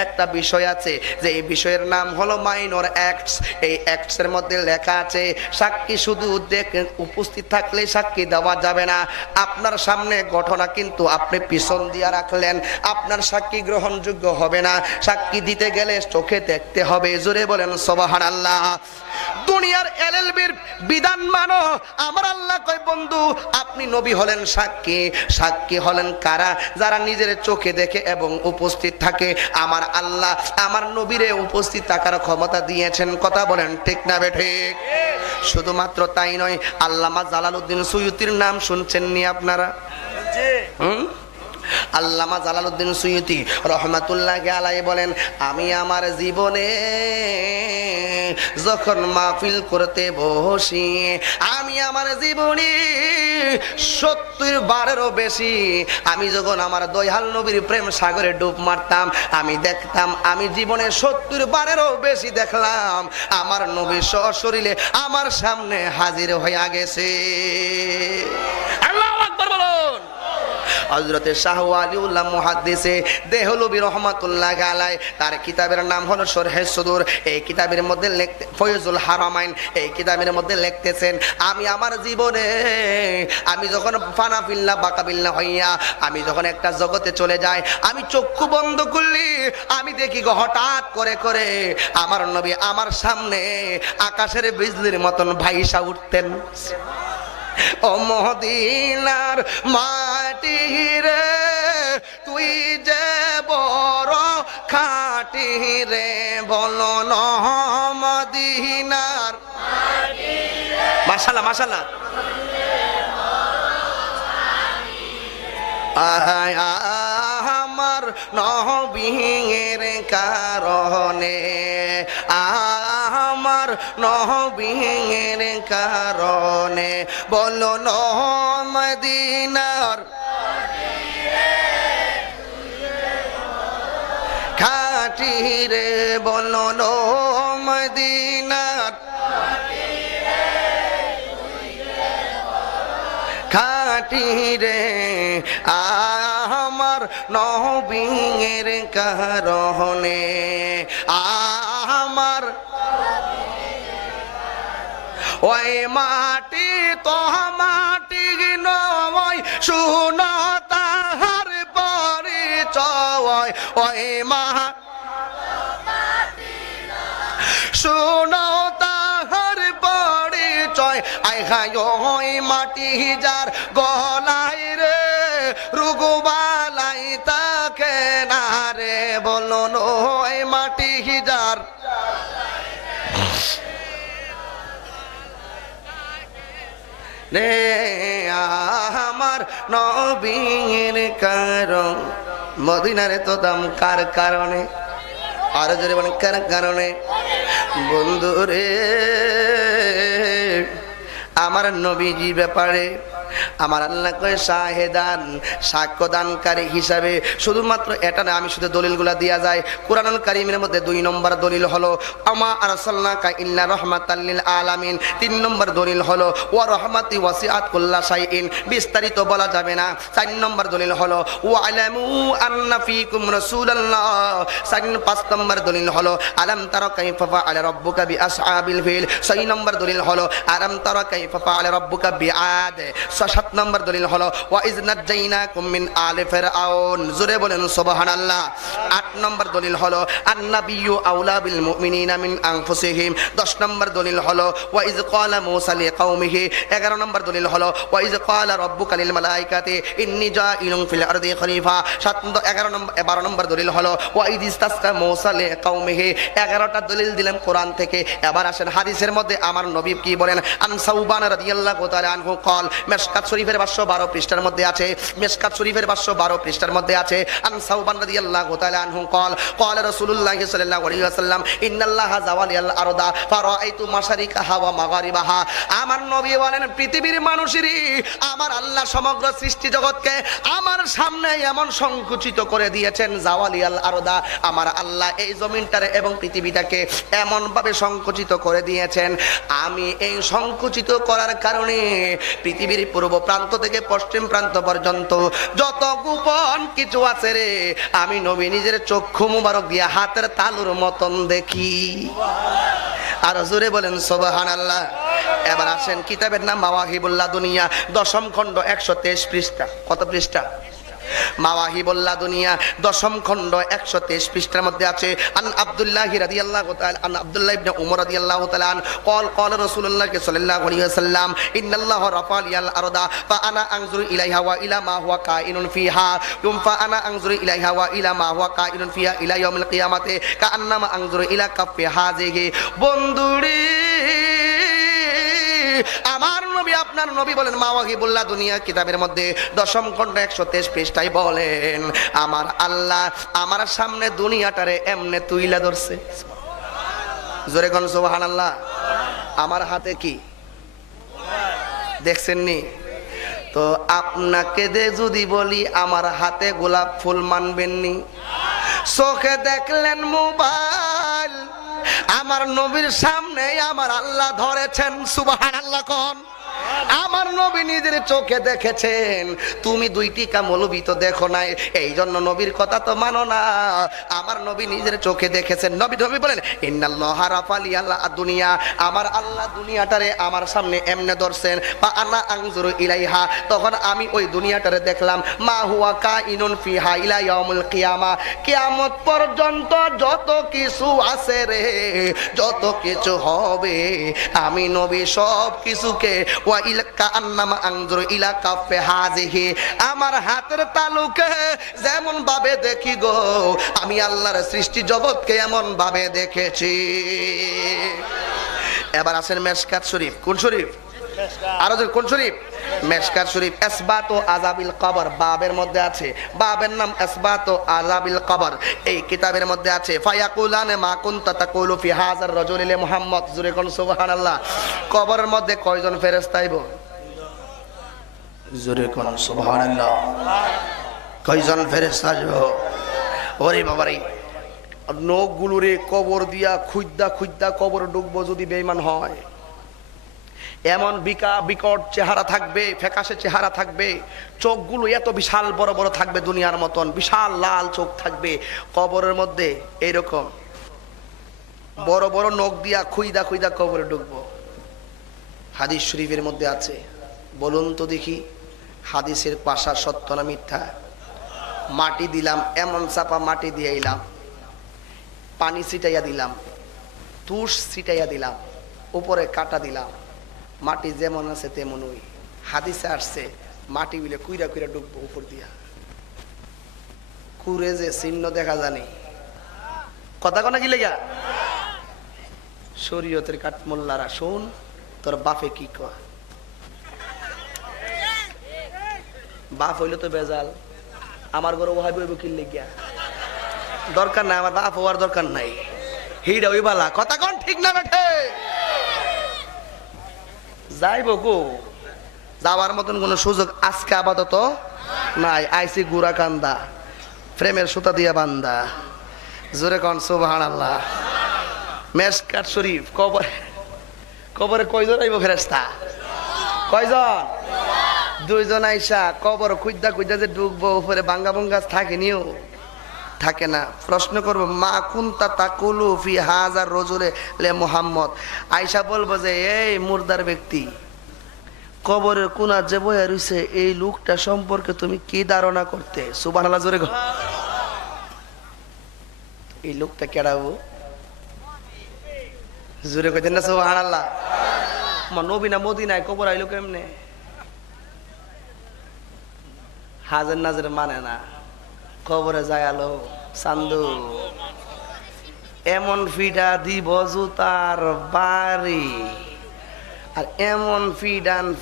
একটা বিষয় আছে যে এই বিষয়ের নাম হলো মাইনর অ্যাক্টস এই অ্যাক্টস এর মধ্যে লেখা আছে সাক্ষী শুধু দেখে উপস্থিত থাকলে সাক্ষী দেওয়া যাবে না আপনার সামনে ঘটনা কিন্তু আপনি পিছন দিয়ে রাখলেন আপনার সাক্ষী গ্রহণযোগ্য হবে না সাক্ষী দিতে গেলে চোখে দেখতে হবে জোরে বলেন সুবহানাল্লাহ দুনিয়ার এলএলবির বিধান মানো আমার আল্লাহ কয় বন্ধু আপনি নবী হলেন সাক্ষী সাক্ষী হলেন কারা যারা নিজের চোখে দেখে এবং উপস্থিত থাকে আমার আল্লাহ আমার নবীরে উপস্থিত থাকার ক্ষমতা দিয়েছেন কথা বলেন ঠিক না বেঠিক শুধুমাত্র তাই নয় আল্লামা জালালউদ্দিন সুয়ুতির নাম শুনছেন নি আপনারা আল্লামা জালালউদ্দিন সুয়ুতি রহমাতুল্লাহি আলাইহি বলেন আমি আমার জীবনে যখন মাহফিল করতে বসি আমি আমার জীবনে 70 বারেরও বেশি আমি যখন আমার দয়াল নবীর প্রেম সাগরে ডুব মারতাম আমি দেখতাম আমি জীবনে 70 বারেরও বেশি দেখলাম আমার নবী সশরীরে আমার সামনে হাজির হয়ে গেছে আল্লাহু আকবার বলুন হযরতে শাহ ওয়ালিউল্লাহ মুহাদ্দিসে দেহলভী রাহমাতুল্লাহ আলাইহি তার কিতাবের নাম হলো শরহে সুদূর। এই কিতাবের মধ্যে লিখতে ফয়জুল হারামাইন এই কিতাবের মধ্যে লিখতেছেন, আমি আমার জীবনে আমি যখন ফানা ফিল্লা বাকা বিল্লা হইয়া আমি যখন একটা জগতে চলে যাই, আমি চক্ষু বন্ধ করলি আমি দেখি গো হঠাৎ করে করে আমার নবী আমার সামনে আকাশের বিজলির মতন ভাইসা উঠতেন। ও মদিনার মাটি রে তুই যে বড় খাঁটি রে, বলো না মদিনার মাশাআল্লাহ মাশাআল্লাহ আমার নবীর কারণে, আমার নবীর কারণে, বলো না মদিনার খাঁটি রে, বলো না মদিনার খাঁটি রে, আমার নবীর কারণে, আমার ওই মাটি তো মাটি নয় শুনো তাহার পরিচয়, ওই শুনো তাহার পরিচয়, আই হায় ওই মাটি যার গলায় রে রুগুবালাই তাকে না রে, বলো ওই মাটি যার রে, আমার নবীর কারণ মদিনার তো দাম কার কারণে, আরো জোরে বলেন কার কারণে, বন্ধু রে আমার নবীজি ব্যাপারে আমার আল্লাহ কয় শাহেদান সাক্ষ্যদানকারী হিসাবে। শুধুমাত্র এটা না, আমি শুধু দলিলগুলা দেয়া যায়। কোরআনুল কারীমের মধ্যে 2 নম্বর দলিল হলো আমা আরসালনাকা ইল্লা রাহমাতাল লিল আলামিন। 3 নম্বর দলিল হলো ওয়া রাহমাতি ওয়াসিআত কুল্লা শাইইন, বিস্তারিত বলা যাবে না। 4 নম্বর দলিল হলো ওয়া আলামু আন্না ফীকুম রাসূলুল্লাহ। 5 নম্বর দলিল হলো আলাম তারা কাইফা ফাআলা রাব্বুকা বিআসহাবিল ফিল। 6 নম্বর দলিল হলো আলাম তারা কাইফা ফাআলা রাব্বুকা বিআদ। 7 নম্বর দলিল হলো ওয়া ইজ নাজাইনাকুম মিন আলি ফিরআউন। জোরে বলেন সুবহানাল্লাহ। 8 নম্বর দলিল হলো আন-নাবিয়্যু আউলা বিল মুমিনিনা মিন আনফুসিহিম। 10 নম্বর দলিল হলো ওয়া ইজ ক্বালা মূসা লিকাওমিহি। 11 নম্বর দলিল হলো ওয়া ইজ ক্বালা রাব্বুকা লিল মালাইকাতি ইন্নী জাইলুন ফিল আরদি খলিফা। 12 নম্বর দলিল হলো ওয়া ইজ ইসতাসকা মূসা লিকাওমিহি। 11টা দলিল দিলাম কোরআন থেকে। এবার আসেন হাদিসের মধ্যে আমার নবী কি বলেন। আন সাউবান রাদিয়াল্লাহু তাআলা আনহু قال মেশকাত শরীফের 512 পৃষ্ঠার মধ্যে আছে, মেশকাত শরীফের 512 পৃষ্ঠার মধ্যে আছে। আন সাউবান রাদিয়াল্লাহু তাআলা আনহু قال قال রাসূলুল্লাহ সাল্লাল্লাহু আলাইহি ওয়াসাল্লাম ইন্নাল্লাহা যাওয়ালিয়াল আরদা ফারাআইতু মাশারিকাহা ওয়া মাগারিবাহা। আমার নবী বলেন পৃথিবীর মানুষেরই আমার আল্লাহ সমগ্র সৃষ্টি জগৎকে আমার সামনে এমন সংকুচিত করে দিয়েছেন, যাওয়ালিয়াল আরদা আমার আল্লাহ এই জমিনটারে এবং পৃথিবীটাকে এমন ভাবে সংকুচিত করে দিয়েছেন, আমি এই সংকুচিত করার কারণে পৃথিবীর পূর্ব প্রান্ত থেকে পশ্চিম প্রান্ত পর্যন্ত যত গোপন কিছু আছে রে, আমি নবী নিজের চক্ষু মুবারক দিয়ে হাতের তালুর মতন দেখি। আর জোরে বলেন সুবহানাল্লাহ। এবার আসেন কিতাবের নাম মাওয়াহিবুল্লাহ দুনিয়া, 10ম খণ্ড 123 পৃষ্ঠা। কত পৃষ্ঠা? মাওয়াহিবুল্লাহ দুনিয়া 10ম খণ্ড 123 পৃষ্ঠার মধ্যে আছে। আন আব্দুল্লাহ রাদিয়াল্লাহু তাআলা আন আব্দুল্লাহ ইবনে উমর রাদিয়াল্লাহু তাআলা قال قال رسول الله صلى الله عليه وسلم ان الله رفع لي الارض فانا انظر اليها والى ما هو كائن فيها فانا انظر اليها والى ما هو كائن فيها الى يوم القيامه كانما انظر الى كف هذه। বন্ধুরে আমার নবী আপনার নবী বলেন মাওয়াহিবুল্লাহ দুনিয়া কিতাবের মধ্যে 10ম খণ্ড 123 পৃষ্ঠায় বলেন আমার আল্লাহ আমার সামনে দুনিয়াটারে এমনে তুইলা ধরছে। জোরে কোন সুবহানাল্লাহ। আমার হাতে কি দেখছেন নি? তো আপনাকে দে যদি বলি আমার হাতে গোলাপ ফুল মানবেন নি? চোখে দেখলেন মোবাইল, আমার নবীর সামনে আমার আল্লাহ ধরেছেন। সুবহানাল্লাহ কোন আমার নবী নিজের চোখে দেখেছেন, তুমি দুইটি কামলবি তো দেখো নাই, এই জন্য নবীর কথা তো মানো না। আমার নবী নিজের চোখে দেখেছেন। নবী বলেন ইন্নাল্লাহা রাফালি আল্লাহ দুনিয়া, আমার আল্লাহ দুনিয়াটারে আমার সামনে এমনে ধরছেন, বা আনা আনজুরু ইলাইহা, তখন আমি ওই দুনিয়াটারে দেখলাম, মা হুয়া কাইনুন ফিহা ইলা ইয়াউমুল কিয়ামা, কিয়ামত পর্যন্ত যত কিছু আছে রে, যত কিছু হবে, আমি নবী সব কিছুকে ওয়া ইলাকা আন্নামা আনজুরু ইলা কাফে হাজিহি, আমার হাতের তালুকে যেমন ভাবে দেখি গো, আমি আল্লাহর সৃষ্টি জগৎকে এমন ভাবে দেখেছি। এবার আসেন মেশকাত শরীফ। কোন শরীফ? আরো কোন শরীফ? মেশকাত শরীফ। ইসবাতু আযাবিল কবর বাবের মধ্যে আছে, বাবের নাম ইসবাতু আযাবিল কবর। এই কিতাবের মধ্যে আছে ফায়াকুলানে মা কুনতা তাকুলু ফি হাযার রাজুলি মুহাম্মদ, জুরে কোন সুবহানাল্লাহ। কবরের মধ্যে কয়জন ফেরেশতা আইব? জুরে কোন সুবহানাল্লাহ। কয়জন ফেরেশতা আসবে? ওরে বাবারে, নখগুলোরে কবর দিয়া খুদ্দা খুদ্দা কবর ঢুকবো যদি বেঈমান হয়। এমন বিকট চেহারা থাকবে, ফ্যাকাশে চেহারা থাকবে, চোখগুলো এত বিশাল বড় বড় থাকবে, দুনিয়ার মতন বিশাল লাল চোখ থাকবে। কবরের মধ্যে এইরকম বড় বড় নখ দিয়া খুইদা খুইদা কবরে ঢুকবো। হাদিস শরীফের মধ্যে আছে, বলুন তো দেখি হাদিসের পাশা সত্য না মিথ্যা? মাটি দিলাম, এমন চাপা মাটি দিয়ে এলাম, পানি ছিটাইয়া দিলাম, তুষ ছিটাইয়া দিলাম, উপরে কাটা দিলাম, মাটি যেমন আছে তেমনই। হাদিসে আসছে মাটি বিলে কুইরা কুইরা ডুববো উপর দিয়া, কুরে যে চিহ্ন দেখা জানি। কথা কোনা কি লেগা? শরীয়তের কাঠমোল্লারা শোন, তোর বাপে কি কয়? বাপ হইলে তো বেজাল, আমার ঘরে ওহাবি হইব কি লেগা? দরকার নাই, আমার বাপ হওয়ার দরকার নাই, হিডা ওই বালা। কথা কোন ঠিক না বেঠে? যাইব গো, যাওয়ার মতন কোন সুযোগ আজকে আপাতত নাই। আইসি গুড়া কান্দা, প্রেমের সুতা দিয়া বান্দা, জোরে কোন সুবহানাল্লাহ। মেশকাত শরীফ। কবরে কয়জন আইব ফেরেশতা? কয়জন? দুইজন আইসা কবর খুঁজা খুঁজা যে ঢুকবো, উপরে ভাঙ্গা ভঙ্গা থাকেনিও থাকে না। প্রশ্ন করবো মা কুনতা তাকুলু ফি হাযার রাজুলি লে মুহাম্মদ, আইসা বলবো যে এই মুর্দার ব্যক্তি, কবরের কোনা যে বইয়া রইছে এই লোকটা সম্পর্কে তুমি কি ধারণা করতে? সুবহানাল্লাহ জোরে গো। এই লোকটা কেডাবো? জোরে কইতেন না সুবহানাল্লাহ। নবী না মদিনায় কবর আইলো কেমনে? হাজার নাজের মানে না, কবরে যায় আলো চান্দু, এমন ফিডা দিব জুতার বাড়ি, আর এমন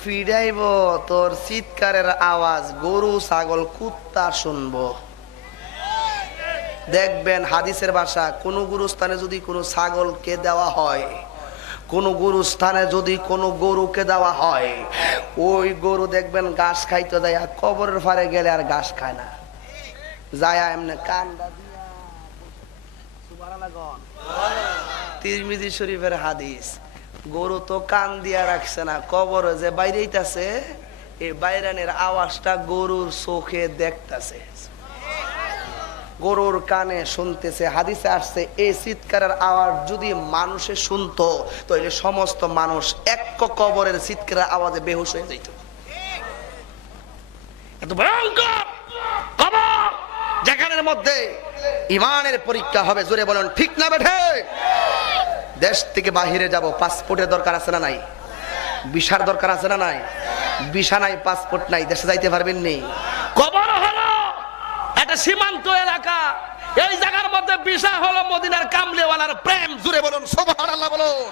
ফিডাইব তোর চিৎকারের আওয়াজ গরু ছাগল কুত্তা শুনবো। দেখবেন হাদিসের ভাষা, কোন গুরুস্থানে যদি কোনো ছাগলকে দেওয়া হয়, কোন গুরুস্থানে যদি কোনো গরুকে দেওয়া হয়, ওই গরু দেখবেন ঘাস খাইতে যায়, কবরের ফারে গেলে আর ঘাস খায় না, যায় এমনি কান্দা দিয়া। তিরমিজি শরীফের হাদিস, গরু তো কান দিয়া রাখছে না, কবরে যে বাইরেইতাছে এই বাইরানের আওয়াজটা গরুর চোখে দেখতাছে, গরুর কানে শুনতেছে। হাদিসে আসছে এই চিৎকারের আওয়াজ যদি মানুষে শুনতো তাহলে সমস্ত মানুষ এক কবরের চিৎকারের আওয়াজে বেহুশ হয়ে যেত। এত ভয়ঙ্কর কবর, যেখানের মধ্যে ইমানের পরীক্ষা হবে। জোরে বলেন ঠিক না বেঠে? দেশ থেকে বাহিরে যাব, পাসপোর্টের দরকার আছে না নাই? ভিসার দরকার আছে না নাই? ভিসা নাই, পাসপোর্ট নাই, দেশে যাইতে পারবেন নি। কবর হলো একটা সীমান্ত এলাকা, এই জায়গার মধ্যে ভিসা হলো মদিনার কামলিওয়ালার প্রেম। জুড়ে বলুন সুবহানাল্লাহ বলুন।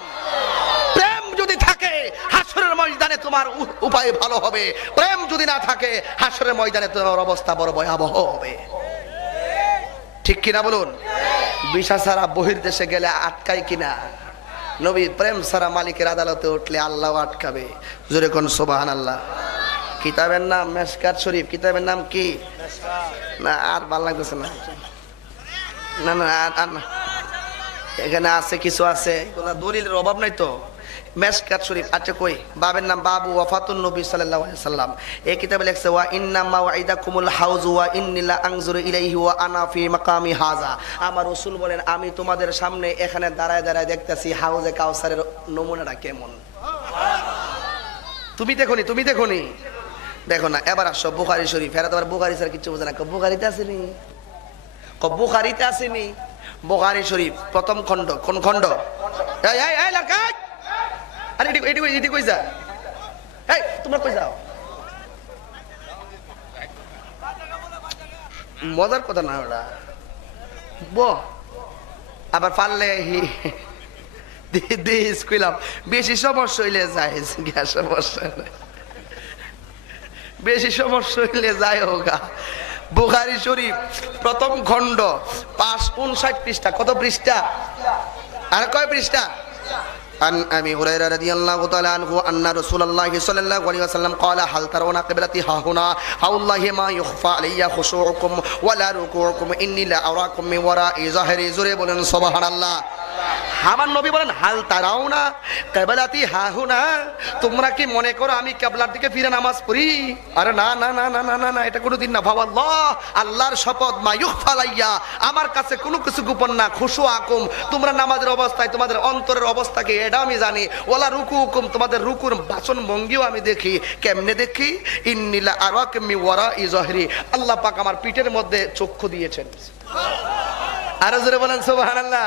প্রেম যদি থাকে হাসরের ময়দানে তোমার উপায় ভালো হবে, প্রেম যদি না থাকে হাসরের ময়দানে তোমার অবস্থা বড় ভয়াবহ হবে। ঠিক কিনা বলুন? ভিসা ছাড়া বহির্দেশে গেলে আটকায় কিনা? নবী প্রেম ছাড়া মালিকের আদালতে উঠলে আল্লাহ আটকাবে। জোরে কোন সুবহানাল্লাহ। কিতাবের নাম মেশকাত শরীফ। কিতাবের নাম কি? না আর ভালো লাগতেছে না, না না আর না, এখানে আছে কিছু আছে, এগুলা দলিলের অভাব নাই তো। মেশকাত শরীফ, আচ্ছা কই বাবের নাম বাবু ওয়াফাতুন নবী সাল্লাল্লাহু আলাইহি সাল্লাম। এই কিতাবে লেখছে ওয়া ইন্না মাওয়াইদাকুমুল হাউজু ওয়া ইন্নী লা আনজুরু ইলাইহি ওয়া আনা ফি মাকামি হাযা। আমার রাসূল বলেন আমি তোমাদের সামনে এখানে দাঁড়ায় দাঁড়ায় দেখতেছি হাউজে কাউসারের নমুনাটা কেমন। তুমি দেখোনি, তুমি দেখোনি, দেখো না। এবার আসো বুখারী শরীফ। এরা তোমার বুখারী স্যার কিছু বোঝে না। বুখারীতে আসেনি, বুখারীতে আসেনি। বুখারী শরীফ প্রথম খণ্ড। কোন খণ্ড? এই এই এই লড়কা, আরে এটি কই যা? এই তোমরা কই যাও? মজার কথা না ওটা। আবার পারলে বেশি সমস্যা হইলে যায়, সমস্যা নাই, বেশি সমস্যা হইলে যায় হোগা। বুখারী শরীফ প্রথম খণ্ড 559 পৃষ্ঠা। কত পৃষ্ঠা? আর কয় পৃষ্ঠা? عن أبي هريرة رضي الله تعالى عنه أن رسول الله صلى الله عليه وسلم قال هل ترون قبلتي ها هنا والله ما يخفى علي خشوعكم ولا ركوعكم إني لا أراكم من وراء ظهري زوري বলেন সুবহানাল্লাহ। আমার নবী বলেন হাল তারাউনা কিবলাতি হা হুনা, তোমরা কি মনে করো আমি কিবলার দিকে ফিরে নামাজ পড়ি? আরে না না না না না না, এটা কোনোদিন না। ভাবাল্লাহ, আল্লাহর শপথ, মা ইউখফা আলাইয়া, আমার কাছে কোনো কিছু গোপন না। খুশুআকুম, তোমরা নামাজের অবস্থায় তোমাদের অন্তরের অবস্থাকে এটা আমি জানি। ওয়ালা রুকুকুম, তোমাদের রুকুর বাচন ভঙ্গিও আমি দেখি। কেমনে দেখি? ইন্নী লা আরাকুম মিন ওয়ারাই যহরি, আল্লাহ পাক আমার পিঠের মধ্যে চক্ষু দিয়েছেন। আরো জোরে বলেন সুবহানাল্লাহ।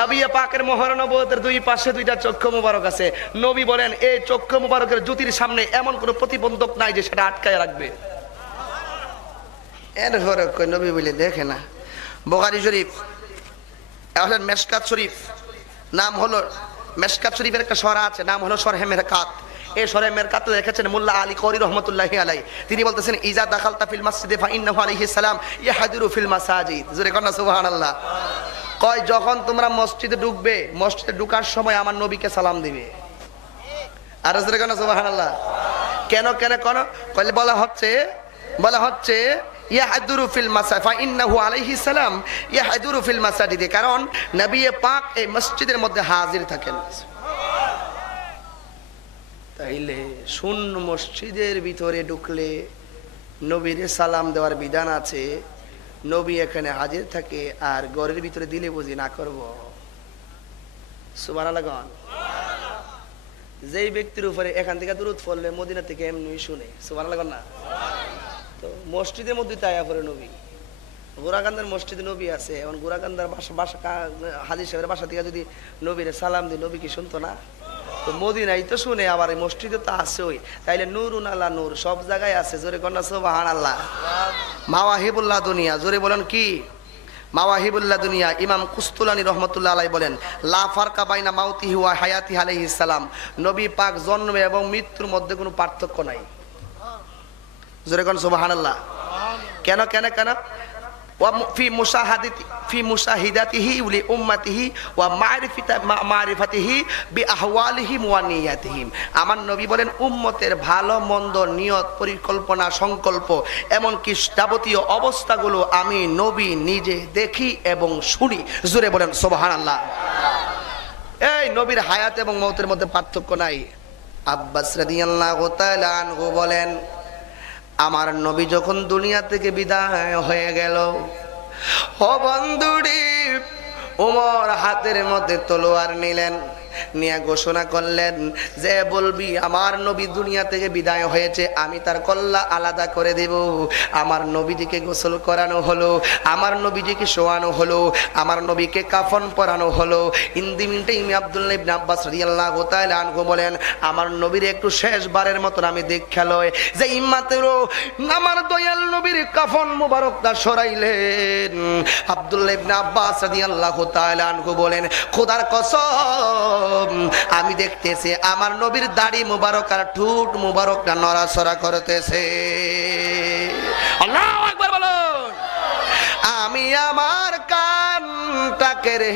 নবী পাকের মোহর নবুয়তের দুই পাশে দুইটা চক্ষু মুবারক আছে। নবী বলেন এই চক্ষু মুবারকের জ্যোতির সামনে এমন কোনো প্রতিবন্ধক নাই যে সেটা আটকায় রাখবে। এরপরে কই নবী বলে দেখে না। বুখারী শরীফ এখন মেশকাত শরীফ, নাম হলো মেশকাত শরীফের একটা সরা আছে, নাম হলো শরহে মেরকাত। এই শরহে মেরকাত লিখেছেন মোল্লা আলী করি রহমাতুল্লাহি আলাইহি। তিনি বলতেছেন ইজা দাখালতা ফিল মাসজিদে ফাইন্নাহু আলাইহিস সালাম ইয়াহদিরু ফিল মাসাজিদ। জোরে কন্না সুবহানাল্লাহ। কয় যখন তোমরা মসজিদে ঢুকবে, মসজিদে ঢুকার সময় আমার নবীকে সালাম দিবে। আর জোরে কন্না সুবহানাল্লাহ। কেন কেন কেন কইলে বলা হচ্ছে ইয়াহদুরু ফিল মাসাজিদ ফাইন্নাহু আলাইহিস সালাম ইয়াহদুরু ফিল মাসাজিদ, কারণ নবী পাক এই মসজিদের মধ্যে হাজির থাকেন। তাইলে শূন্য মসজিদের ভিতরে ঢুকলে নবীর সালাম দেওয়ার বিধান আছে। নবী এখানে হাজির থাকে, আর ঘরের ভিতরে দিলে বুঝি না করব? সুবহানাল্লাহ। যেই ব্যক্তির উপরে এখান থেকে দুরূদ পড়লে মদিনা থেকে এমনি শুনে সুবহানাল্লাহ না। তো মসজিদের মধ্যে তাইয়া পড়ে নবী। গোরাকান্দার মসজিদে নবী আছে, এখন গোরাকান্দার বাসা হাজির সাহেবের বাসা থেকে যদি নবীর সালাম দিই, নবী কি শুনতো না? তো মদিনাই তো শুনে, আবার এই মসজিদে তো আছে। ওই তাইলে নূরুন আলা নূর সব জায়গায় আছে। জোরে কন্না সুবহানাল্লাহ। মাওয়াহিবুল্লাহ দুনিয়া, জোরে বলেন কি? মাওয়াহিবুল্লাহ দুনিয়া। ইমাম কুস্তুলানী রহমতুল্লাহ আলাইহি বলেন লা ফারকা বাইনা মাউতিহি ওয়া হায়াতিহি আলাইহিস সালাম, নবী পাক জন্ম এবং মৃত্যুর মধ্যে কোনো পার্থক্য নাই। জোরে কন্না সুবহানাল্লাহ। কেন কেন কেন? في مشاهدته لأمته ومعرفته بأحوالهم ونياتهم। আমার নবী বলেন উম্মতের ভালো মন্দ নিয়ত পরিকল্পনা সংকল্প এমনকি যাবতীয় অবস্থাগুলো আমি নবী নিজে দেখি এবং শুনি। জোরে বলেন সুবহানাল্লাহ। এই নবীর হায়াত এবং মওতের মধ্যে পার্থক্য নাই। আব্বাস রাদিয়াল্লাহু তাআলা আনহু বলেন আমার নবী যখন দুনিয়া থেকে বিদায় হয়ে গেল, ও বন্ধুরি, ওমর হাতের মধ্যে তলোয়ার নিলেন, নিয়ে ঘোষণা করলেন যে বলবি আমার নবী দুনিয়া থেকে বিদায় হয়েছে, আমি তার কল্লা আলাদা করে দেব। আমার নবীজিকে গোসল করানো হলো, আমার নবীজিকে শোয়ানো হলো, আমার নবীকে কাফন পরানো হলো। আব্দুল্লাহ ইবনে আব্বাস রাদিয়াল্লাহু তাআলা আনহু বলেন আমার নবীর একটু শেষবারের মতন আমি দেখা লয় যে ইম্মাত্র আমার দয়াল নবীর কাফন মুবারকটা সরাইলেন। আব্দুল্লাহ ইবনে আব্বাস রাদিয়াল্লাহু তাআলা আনহু বলেন খোদার কসম আমি দেখতেছি আমার নবীর দাড়ি মুবারক আর ঠোঁট মুবারকটা নড়াচড়া করতেছে। আল্লাহু আকবার বলুন। আমি আমার কান ফোনটাকে রে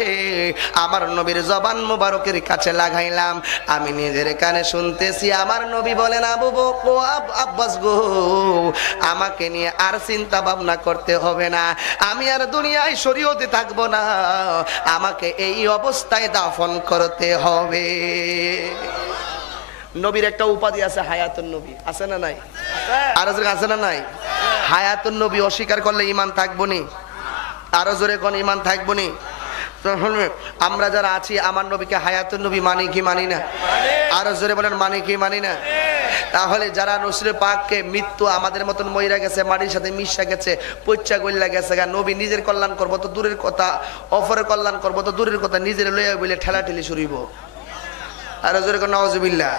আমার নবীর জবান মুবারকের কাছে লাগাইলাম। আমি নিজের কানে শুনতেছি আমার নবী বলেন, আবু বকর আব্বাস গো, আমাকে নিয়ে আর চিন্তা ভাবনা করতে হবে না, আমি আর দুনিয়ায় শরীয়তে থাকবো না, আমাকে এই অবস্থায় দাফন করতে হবে। নবীর একটা উপাধি আছে হায়াতুন নবী, আছে না নাই? আরো জোরে আছে না নাই? হায়াতুন নবী অস্বীকার করলে ঈমান থাকবো নি? আরো জোরে কোন ঈমান থাকবো নি? আমরা যারা আছি আমার নবীকে হায়াতুন নবী মানি কি মানি না? আরো জোরে বলেন মানি কি মানি না? তাহলে যারা রসুলের পাককে মৃত্যু আমাদের মতন মইরা গেছে, মাটির সাথে মিশা গেছে, পইচা গইলা গেছে, নবী নিজের কল্যাণ করবো তো দূরের কথা, অপরের কল্যাণ করবো তো দূরের কথা, নিজের লইয়া বলে ঠেলাঠেলি শুরুইব। আর জোরে কোন নাউজুবিল্লাহ।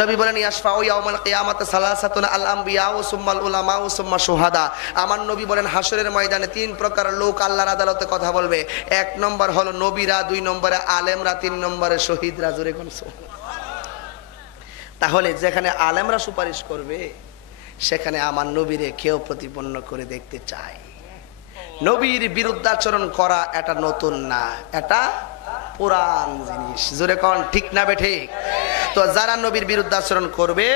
নবী বলেন ইয়াশফাউ ইয়াউমাল কিয়ামাতি সালাসাতুন আল আমবিয়া ওয়া সুম্মাল উলামা ওয়া সুম্মা শুহাদা। আমার নবী বলেন হাসরের ময়দানে তিন প্রকার লোক আল্লাহর আদালতে কথা বলবে। এক নম্বর হলো নবীরা, দুই নম্বরে আলেমরা, তিন নম্বরে শহীদরা। জোরে কোন সুবহানাল্লাহ। তাহলে যেখানে আলেমরা সুপারিশ করবে সেখানে আমার নবীরে কেউ প্রতিপন্ন করে দেখতে চায়। নবীর বিরুদ্ধাচরণ করা এটা নতুন না, এটা পুরান জিনিস। জোরে কোন ঠিক না বে ঠিক? তো যারা নবীর বিরুদ্ধাচরণ করবে,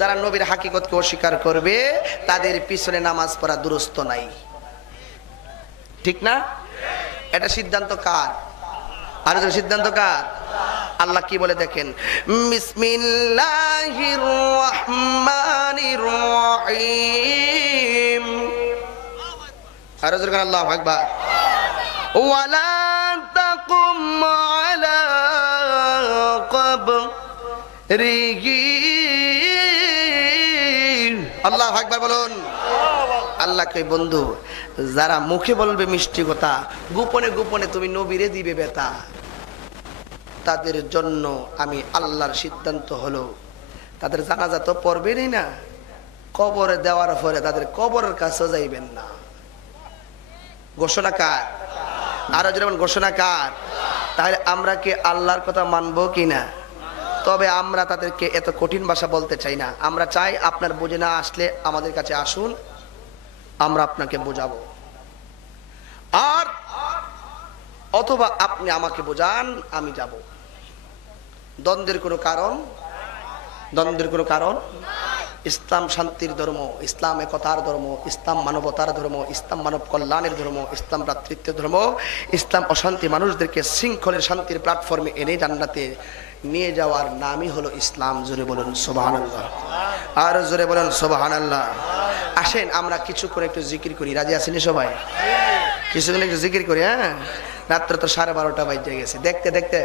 যারা নবীর হাকিকতকে অস্বীকার করবে, তাদের পিছনে নামাজ পড়া দুরুস্ত নাই, ঠিক না? এটা সিদ্ধান্ত কার? আর সিদ্ধান্ত কার? আল্লাহ কি বলে দেখেন, বিসমিল্লাহির রহমানির রহিম। আর জোরে আল্লাহু আকবার। ওয়ালা তাকুম আলা কবরিহি। আল্লাহু আকবার বলুন। আল্লাহ কই বন্ধু, যারা মুখে বলবে মিষ্টি কথা, গোপনে গোপনে তুমি নবীরে দিবে বেতা, তাদের জন্য আমি আল্লাহর সিদ্ধান্ত হলো তাদের জানাজা তো পড়বেনই না, কবরে দেওয়ার পরে তাদের কবরের কাছে যাইবেন না। ঘোষণা কার? আরো যেমন ঘোষণা কার? তাহলে আমরা কি আল্লাহর কথা মানবো কিনা? তবে আমরা তাদেরকে এত কঠিন ভাষা বলতে চাই না। আমরা চাই আপনার বুঝে না আসলে আমাদের কাছে আসুন, আমরা আপনাকে বোঝাবো, আর অথবা আপনি আমাকে বোঝান, আমি যাব। দ্বন্দ্বের কোনো কারণ, দ্বন্দ্বের কোনো কারণ। ইসলাম শান্তির ধর্ম, ইসলাম একতার ধর্ম, ইসলাম মানবতার ধর্ম, ইসলাম মানব কল্যাণের ধর্ম, ইসলাম ভ্রাতৃত্বের ধর্ম। ইসলাম অশান্তি মানুষদেরকে শৃঙ্খলের শান্তির প্ল্যাটফর্মে এনে জান্নাতে নিয়ে যাওয়ার নামই হলো ইসলাম। জোরে বলুন সুবহানাল্লাহ। আর জোরে বলুন সুবহানাল্লাহ। আসেন আমরা কিছুক্ষণ একটু জিকির করি, রাজি আছেন সবাই? কিছুক্ষণ একটু জিকির করি। হ্যাঁ, রাত্র তো 12:30 বাজে গেছে, দেখতে দেখতে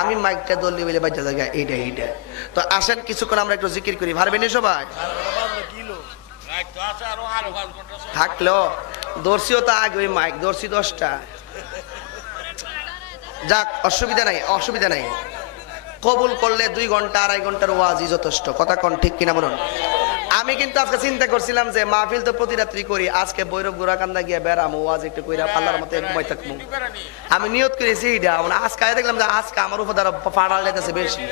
আমি মাইকটা দলি বলে বাজে জায়গা এইটা এইটা। তো আসেন কিছুক্ষণ আমরা একটু জিকির করি, পারবেন সবাই? থাকলো দর্শিও তো আগে, ওই মাইক দর্শি 10টা। যাক, অসুবিধা নাই, অসুবিধা নাই। কবুল করলে 2 ঘন্টা 2.5 ঘন্টার ওয়াজই যথেষ্ট। কথা কোন ঠিক কিনা বলুন? আমি কিন্তু আজকে চিন্তা করছিলাম যে মাহফিল তো প্রতি রাত্রি করি, আজকে ভৈরব গোরাকান্দা গিয়ে বেড়ামো, ওয়াজ একটু কইরা আল্লাহর মতো ঘুমাই থাকবো। আমি নিয়ত করেছি এটা, আজকে দেখলাম যে আজকে আমার উপর দ্বারা পাড়াল যাইতেছে বেশি।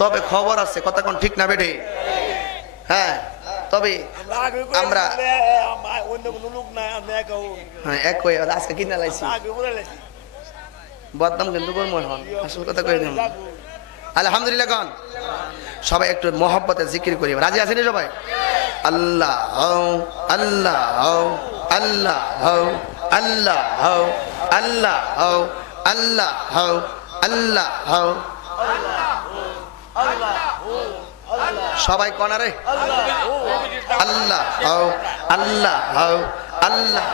তবে খবর আছে, কথা কোন ঠিক না বেটে? হ্যাঁ, তবে আমরা একই আজকে কিনা লাইছি, বদনাম কিন্তু করবো এখন, আসল কথা কই দিন। আলহামদুলিল্লাহ গান সবাই একটু মহব্বতে জিকির করি, রাজি আছেন সবাই? আল্লাহ আল্লাহ আল্লাহ আল্লাহ আল্লাহ আল্লাহ আল্লাহ। সবাই কনারে আল্লাহ আল্লাহ আল্লাহ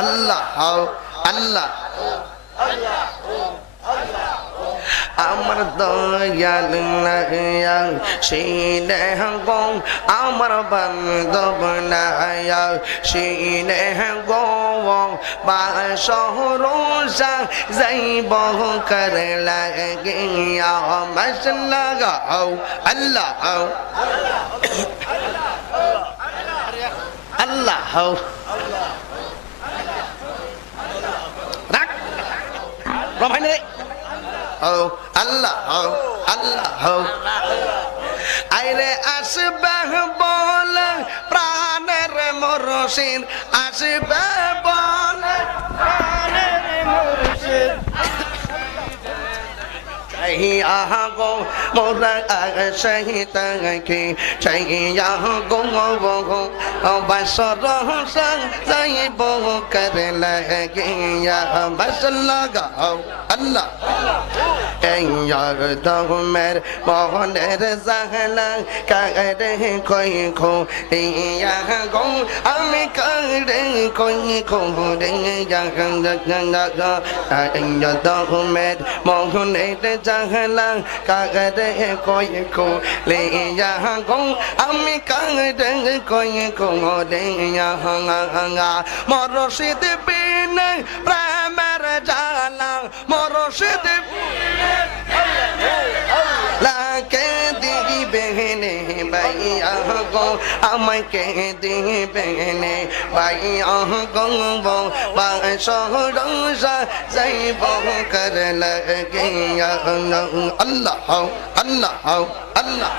আল্লাহ আল্লাহ। আমার দয়াল নাইয়া সিনে গো, আমার বান্ধব নাইয়া সিনে গো, বাসরোসা যাইব কর লাগিয়া মশলা গাও আল্লাহ আল্লাহ। রাখ রমাইনে আল্লাহ আল্লাহ। আইরে আসবে বল প্রাণের মরশিদ, আসবে বল Chaya go Mora Shahitaki Chaya go Basara Zaibo Karela Basalaga Allah Kaya Domer Mohaner Zahla Kade Koiko Ya go Amikade Koiko Ya Domer Mohaner Zahla Kade Koiko Ya go Amikade Koiko Ya Hanga Moroshid Bin Pramar Jala Moroshid La ke di behne bai go amai ke di behne bai go bo ba so dong sa sai bo kar lage ya Allah Allah Allah Allah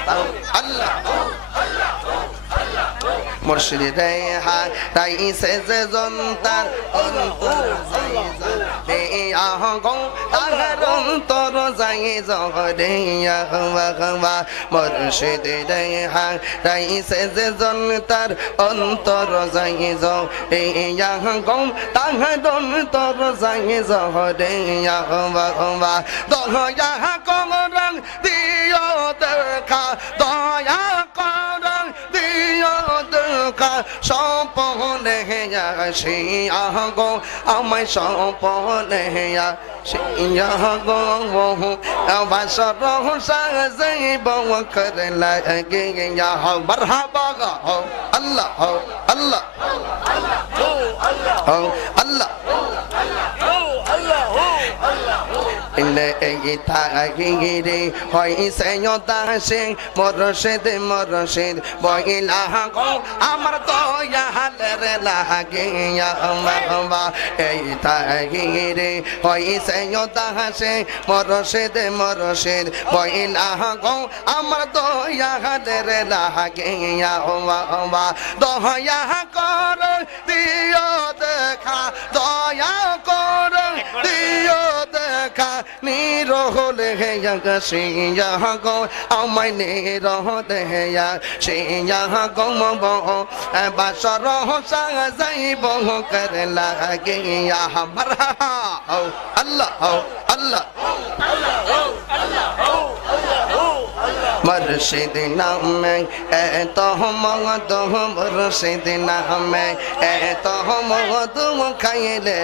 Murshid Reha Rai se zontar ontur de ahong aharon toro zai zo de ya wa Murshid Reha Rai se zontar ontor zai zo de ya ahong aharon toro zai zo de ya wa do ya kong rang diyo de ka do ya kong rang diyo ka Sampone ya si ago amai sampone ya si ago Basaro sa zai bo karla ge ya marhaba ga Allah Allah Allah Inne ita gingiri hoi señor dancing Moroshid boy ilaha go amar to ya halere la ge ya amba ita gingiri hoi señor dancing Moroshid boy ilaha go amar to ya halere la ge ya amba do ya kor diyo dekha do ya kor diyo dekha ni rohole ya si ya go amai ni rohole ya si ya go mo basaro sa zai bo karla ge ya marha Allah Allah Murshid naam to to Murshid naam to khaile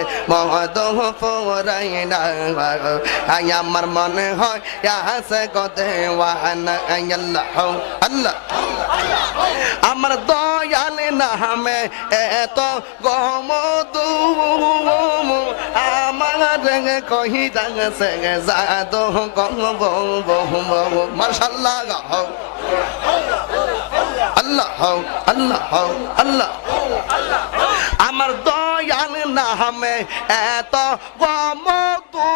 to foraina aya marman hoy ya se ko dewana Allah Allah amar doyal naam to gomodu amar rang kohi dang se za do go mashallah Allah Allah আমার দয়াল নামে এত গমতু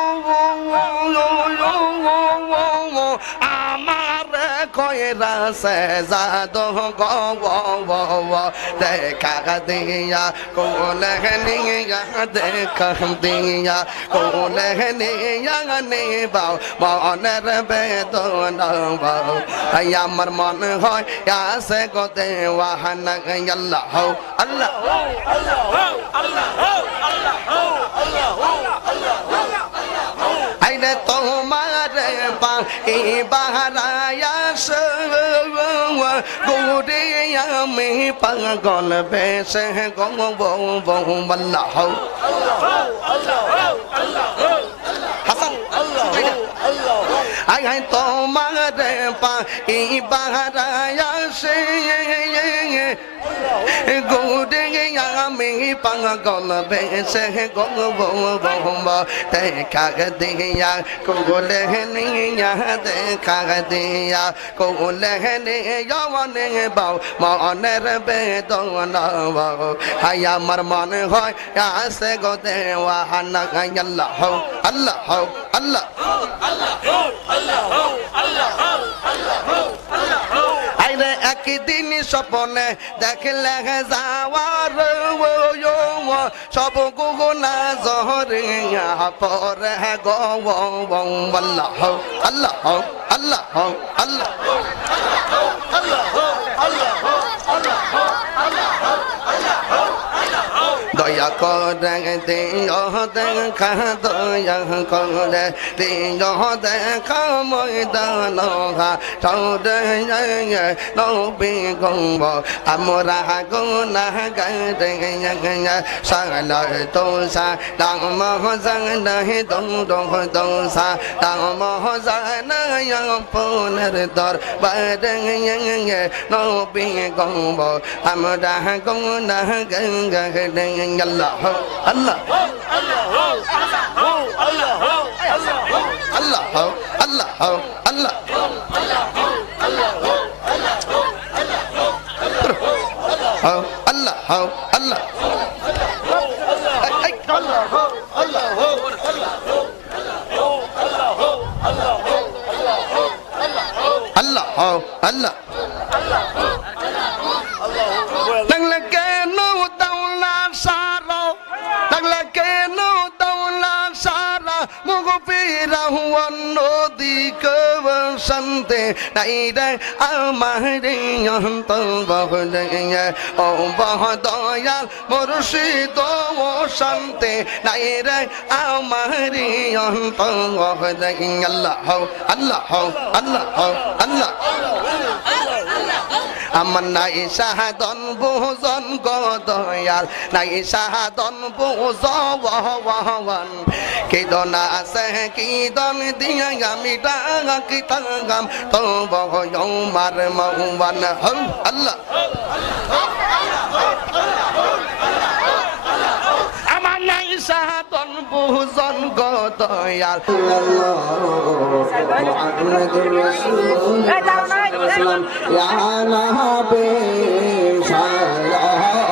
আমার কয়রা সে জাদু গো দেখা দিয়া কোলে নিয়া দেখা দিয়া কোলে নিয়া নেবাও মনের বেদনা বাও আমার মন হয় আসে গো দেওয়ানা আল্লাহ আল্লাহ আইরে তোমার পাখি বাহারায়া গোরে আমি পাগল বেশে গো আল্লাহ হাসান আই তোমার পাখি বাহারায়া গোরে আমি পাগল বেশে গো দেখা দিয়া কোলে নিয়া দেখা দিয়া কোলে নিয়া বাও মনের বেদনা বাও হাই আমার মন হয় আসে গো দেওয়ানা আল্লাহ আল্লাহ আল্লাহ আইরে একদিন স্বপ্নে দেখলে যাওয়ার সব গুনা জহরে পরে গো আল্লাহ আল্লাহ আল্লাহ আল্লাহ দয়া করে দিও দেখা দয়া করে দিও দেখা ময়দান সৌরে নবী গঙ্গ আমরা গুনাহগারে সালাত তোসা দাম জানাহি দোসা দাম জানায় পুনের দরবারে নবী গঙ্গ আমরা গুনাহগারে আল্লাহ আল্লাহ আল্লাহ আল্লাহ আল্লাহ আল্লাহ আল্লাহ আল্লাহ আল্লাহ আল্লাহ লাগলে কেন দৌলা সারা লাগলে কেন দৌলা সারা মুখ ফিরা অন্য দিকে শান্তি নাই রে আমার অন্তর ও বহ দয়াল মুর্শিদ ও শান্তি নাই রে আমার অন্তর আল্লাহ আল্লাহ আল্লাহ আল্লাহ আমার নাই সাহাদন বহুজন গদয়াল নাই সাহাদন বহুজন কিদন আছে কিদন দিয়া আমি ডাকি তাগাম তো বহমার মৌবান হল আল্লাহ আমার নাই সাহাদন বহুজন গদয়াল মুহাম্মাদুর রাসূলুল্লাহ ইয়া নবী সাল্লাল্লাহু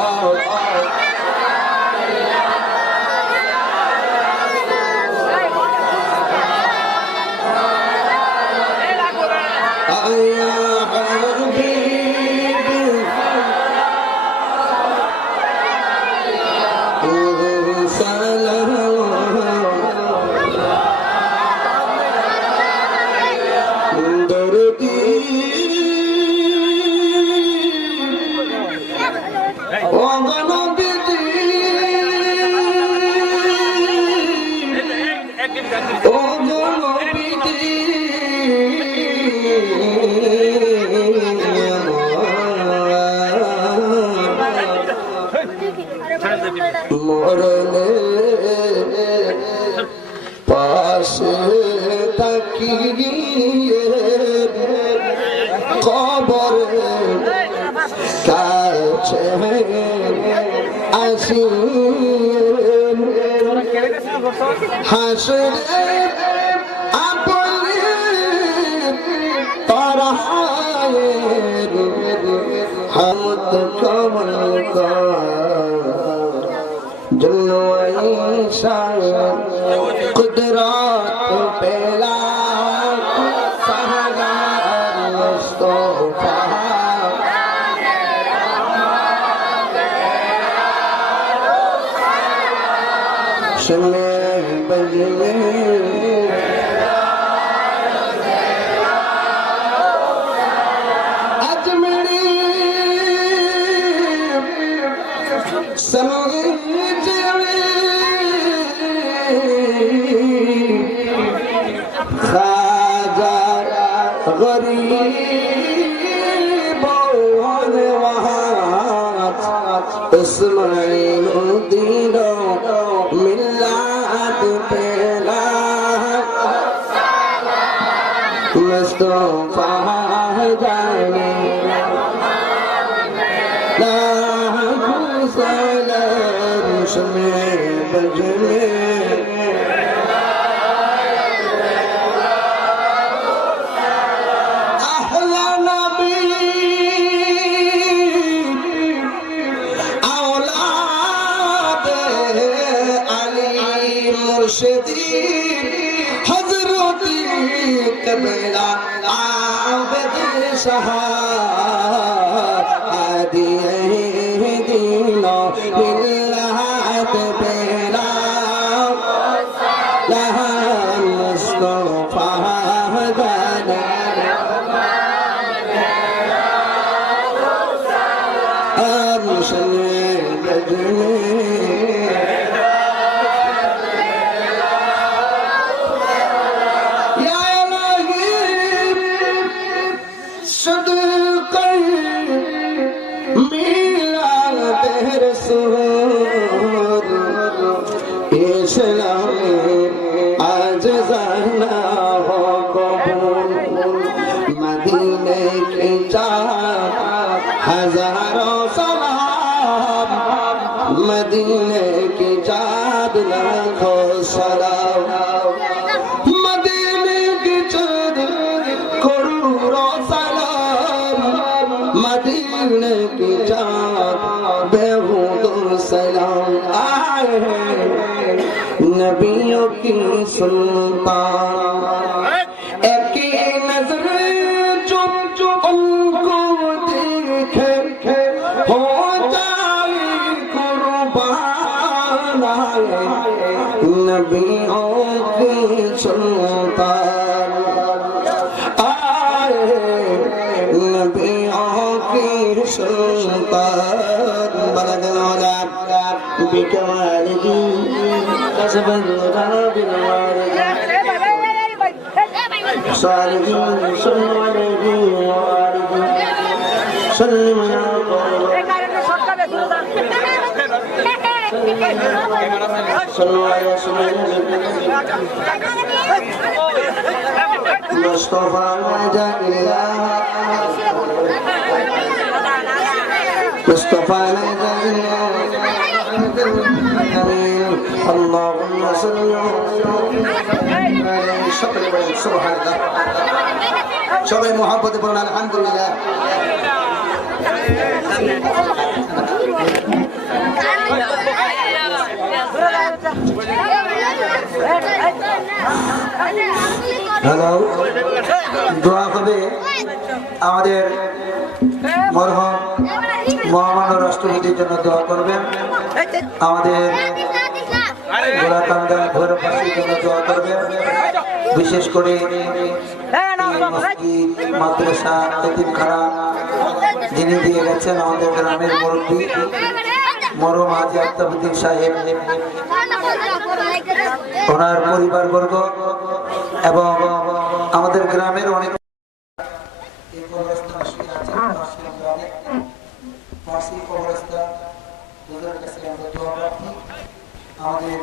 মরলে পাশে তাকিয়ে কবরে কাছে আসি হাসরে আপনি তরহায়ে হামদ কমল कुदरत पेला सुने बजने अजमेरी संगीत खाजा गरीब इस्माइल दीनो मिलाद पेला मुस्तफा जाने लाखों सलाम सुने बजने मुर्शिदी हजरती कबीरा आबद शाह मदीने के चाँद हजारों सलाम मदीने के चाँद लाखों सलाम मदीने के चाँद करोड़ों सलाम मदीने के चाँद बेहूदों सलाम आए हैं नबियों की सुल्तान एक नजर चुप चुप उनको देखे हो जाए कुर्बान नबियों की सुल्तान आए नबियों की सुल्तान बलदनौला बिकवालगी कसबन राबिनवालगी सालिहीन सुन्नवालगी वालगी सल्लिम या मुस्तफा नजरिया मुस्तफा नजरिया اللهم صل سبحان الله সবাই মহব্বতে বলুন আলহামদুলিল্লাহ হ্যালো দোয়া হবে আমাদের মরহুম মহামান্য রাষ্ট্রপতির জন্য দোয়া করবেন আমাদের গোলাকান্দা ভৈরববাসীর জন্য দোয়া করবেন বিশেষ করে মাদ্রাসা এতিমখানা যিনি দিয়ে গেছেন আমাদের গ্রামের মুরব্বী মরহুম হাজী আফতাবউদ্দিন সাহেব ওনার পরিবারবর্গ এবং আমাদের গ্রামের অনেক আমাদের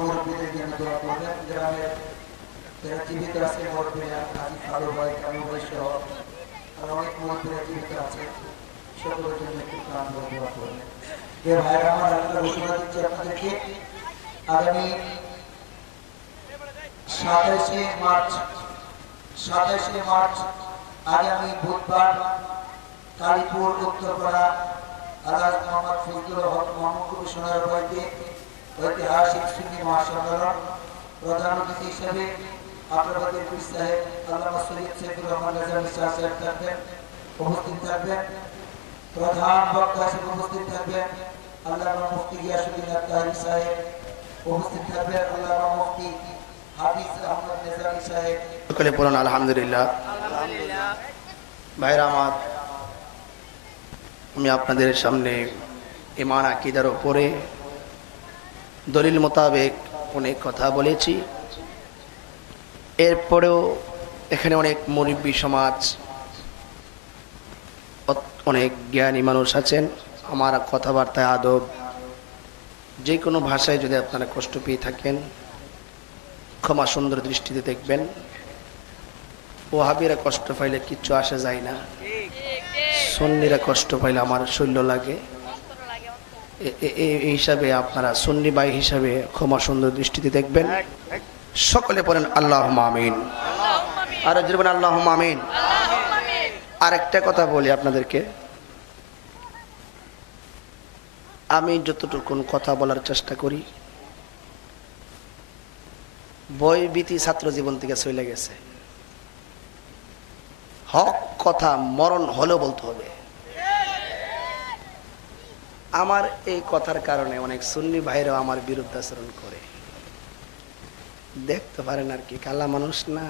মুরব্বীদের জন্য দোয়া করবেন গ্রামের যারা জীবিত আছে মুরব্বীরা হাজী ফারুক ভাই কামরুল ভাই সহ আর অনেক মুরব্বীরা জীবিত আছে সকলের জন্য একটু প্রাণ ভরে দোয়া করবেন যে ভাইরা আমার একটা ঘোষণা দিচ্ছি আপনাদেরকে আগামী 27শে মার্চ আগামী বুধবার কালীপুর উত্তরপাড়া আলহাজ মোহাম্মদ ফজলুল হক মোহাম্মদ কমিশনার বাড়িতে ঐতিহাসিক সুন্নি মহাসম্মেলন প্রধান অতিথি হিসেবে আপনাদের পীর সাহেব আল্লামা সৈয়দ সাইফুর রহমান রাজানী শাহ সাহেব থাকবেন উপস্থিত থাকবেন প্রধান বক্তা হিসেবে উপস্থিত থাকবেন আল্লামা মুফতি গিয়াসউদ্দিন আত্তাহারি সাহেব উপস্থিত থাকবেন আল্লামা মুফতি হাফিজ আহমদ নেজামী সাহেব সকলে পড়ুন আলহামদুলিল্লাহ ভাইরা আমার আমি আপনাদের সামনে ঈমান আকীদার উপরে দলিল মোতাবেক অনেক কথা বলেছি এরপরেও এখানে অনেক মুরব্বী সমাজ অনেক জ্ঞানী মানুষ আছেন আমার কথাবার্তায় আদব যে কোনো ভাষায় যদি আপনারা কষ্ট পেয়ে থাকেন ক্ষমা সুন্দর দৃষ্টিতে দেখবেন ওয়াহাবিরা কষ্ট পাইলে কিচ্ছু আসে যায় না সুন্নিরা কষ্ট পাইলে আমার শৈল্য লাগে এই হিসাবে আপনারা সুন্নি ভাই হিসাবে ক্ষমা সুন্দর দৃষ্টিতে দেখবেন সকলে পড়েন আল্লাহুম্মা আমিন আর জোরে আল্লাহুম্মা আমিন আরেকটা কথা বলি আপনাদেরকে আমি যতটুকু কথা বলার চেষ্টা করি বয়ভীতি ছাত্র জীবন থেকে চলে গেছে হক কথা মরণ হলেও বলতে হবে আমার এই কথার কারণে অনেক সুন্নি ভাইরাও আমার বিরুদ্ধাচরণ করে দেখতে পারেন আর কি কালা মানুষ না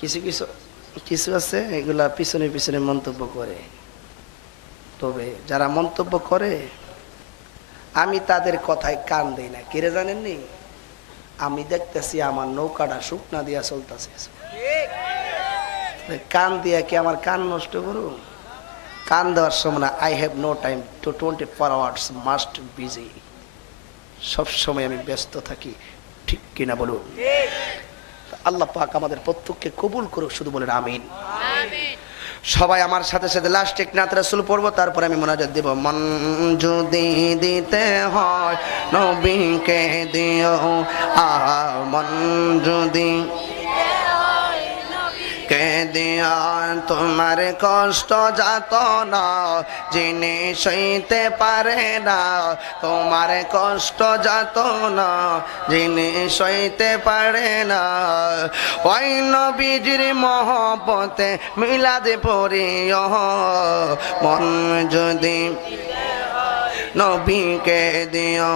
কিছু কিছু কিছু আছে এগুলা পিছনে পিছনে মন্তব্য করে তবে যারা মন্তব্য করে আমি তাদের কথায় কান দেই না কেড়ে জানেননি আমি দেখতেছি আমার নৌকাটা শুকনা দিয়া চলতেছে কান দিয়া কি আমার কান নষ্ট করুন কান দেওয়ার সময় না I have no time to 24 hours must busy সব সময় আমি ব্যস্ত থাকি ঠিক কিনা বলুন আল্লাহ পাক আমাদের প্রত্যেককে কবুল করুক, শুধু বলেন আমিন। সবাই আমার সাথে সাথে লাস্ট এক নাত রাসূল পড়বো, তারপরে আমি মোনাজাত দেব। মন যদি দিতে হয় নবীকে দিও, মন যদি কে দিয়া তোমার কষ্ট যাত না যিনি সইতে পারে না, তোমার কষ্ট যাত না যিনি সইতে পারে না, ওই নবীজির মহব্বতে মিলাদ পড়িও, মন যদি নবীকে দিও,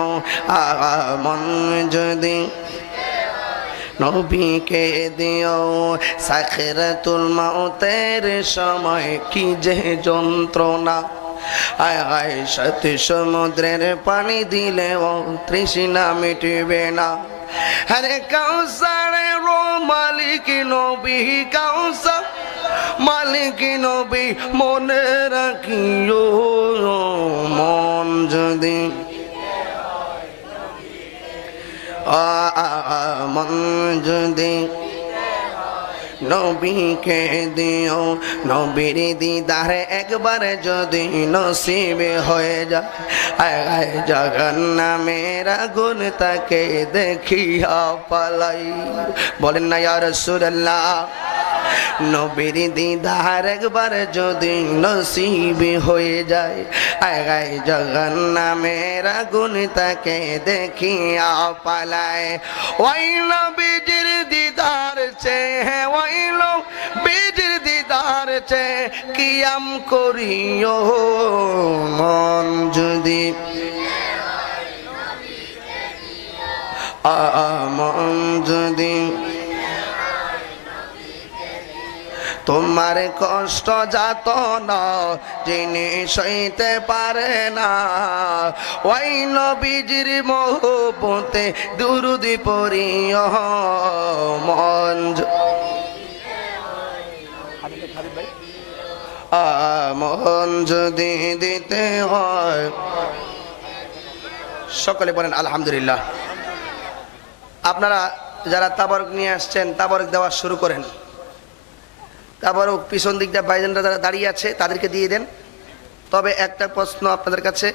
মন যদি নবীকে দিও। সাখরাতুল মাউতের সময় কি যে যন্ত্রণা, আয় আয় সাথে সমুদ্রের পানি দিলেও তৃষ্ণা মিটবে না। আরে কাউসারের মালিক নবী, কাউসার মালিক নবী, মনে রাখিও, মন যদি মন যদি নবীকে দিও, নবীর দিদার একবার যদি নসিবে হয়ে যায়, আয় জাহান্নামের আগুন তাকে দেখিয়া পালাই। বলেন না ইয়া রাসূলুল্লাহ, নবীর দিদার একবার যদি নসিবে হয়ে যায়, আয় জাহান্নামের আগুন তাকে দেখিয়া পালায়। ওই নবীজির দিদার চেয়ে, ওই নবীজির দিদার চেয়ে কিয়াম করিও, মন যদি মন যদি তোমার কষ্ট যাত না যিনি সইতে পারে না, ওই নবীজির মহব্বতে দুরূদ পড়িও, মন মন যদি দিতে হয়। সকলে বলেন আলহামদুলিল্লাহ। আপনারা যারা তাবারক নিয়ে আসছেন তাবারক দেওয়া শুরু করেন। তাবারক পিছন দিকটা ভাইজানরা যারা দাঁড়িয়ে আছে তাদেরকে দিয়ে দেন। তবে একটা প্রশ্ন আপনাদের কাছে,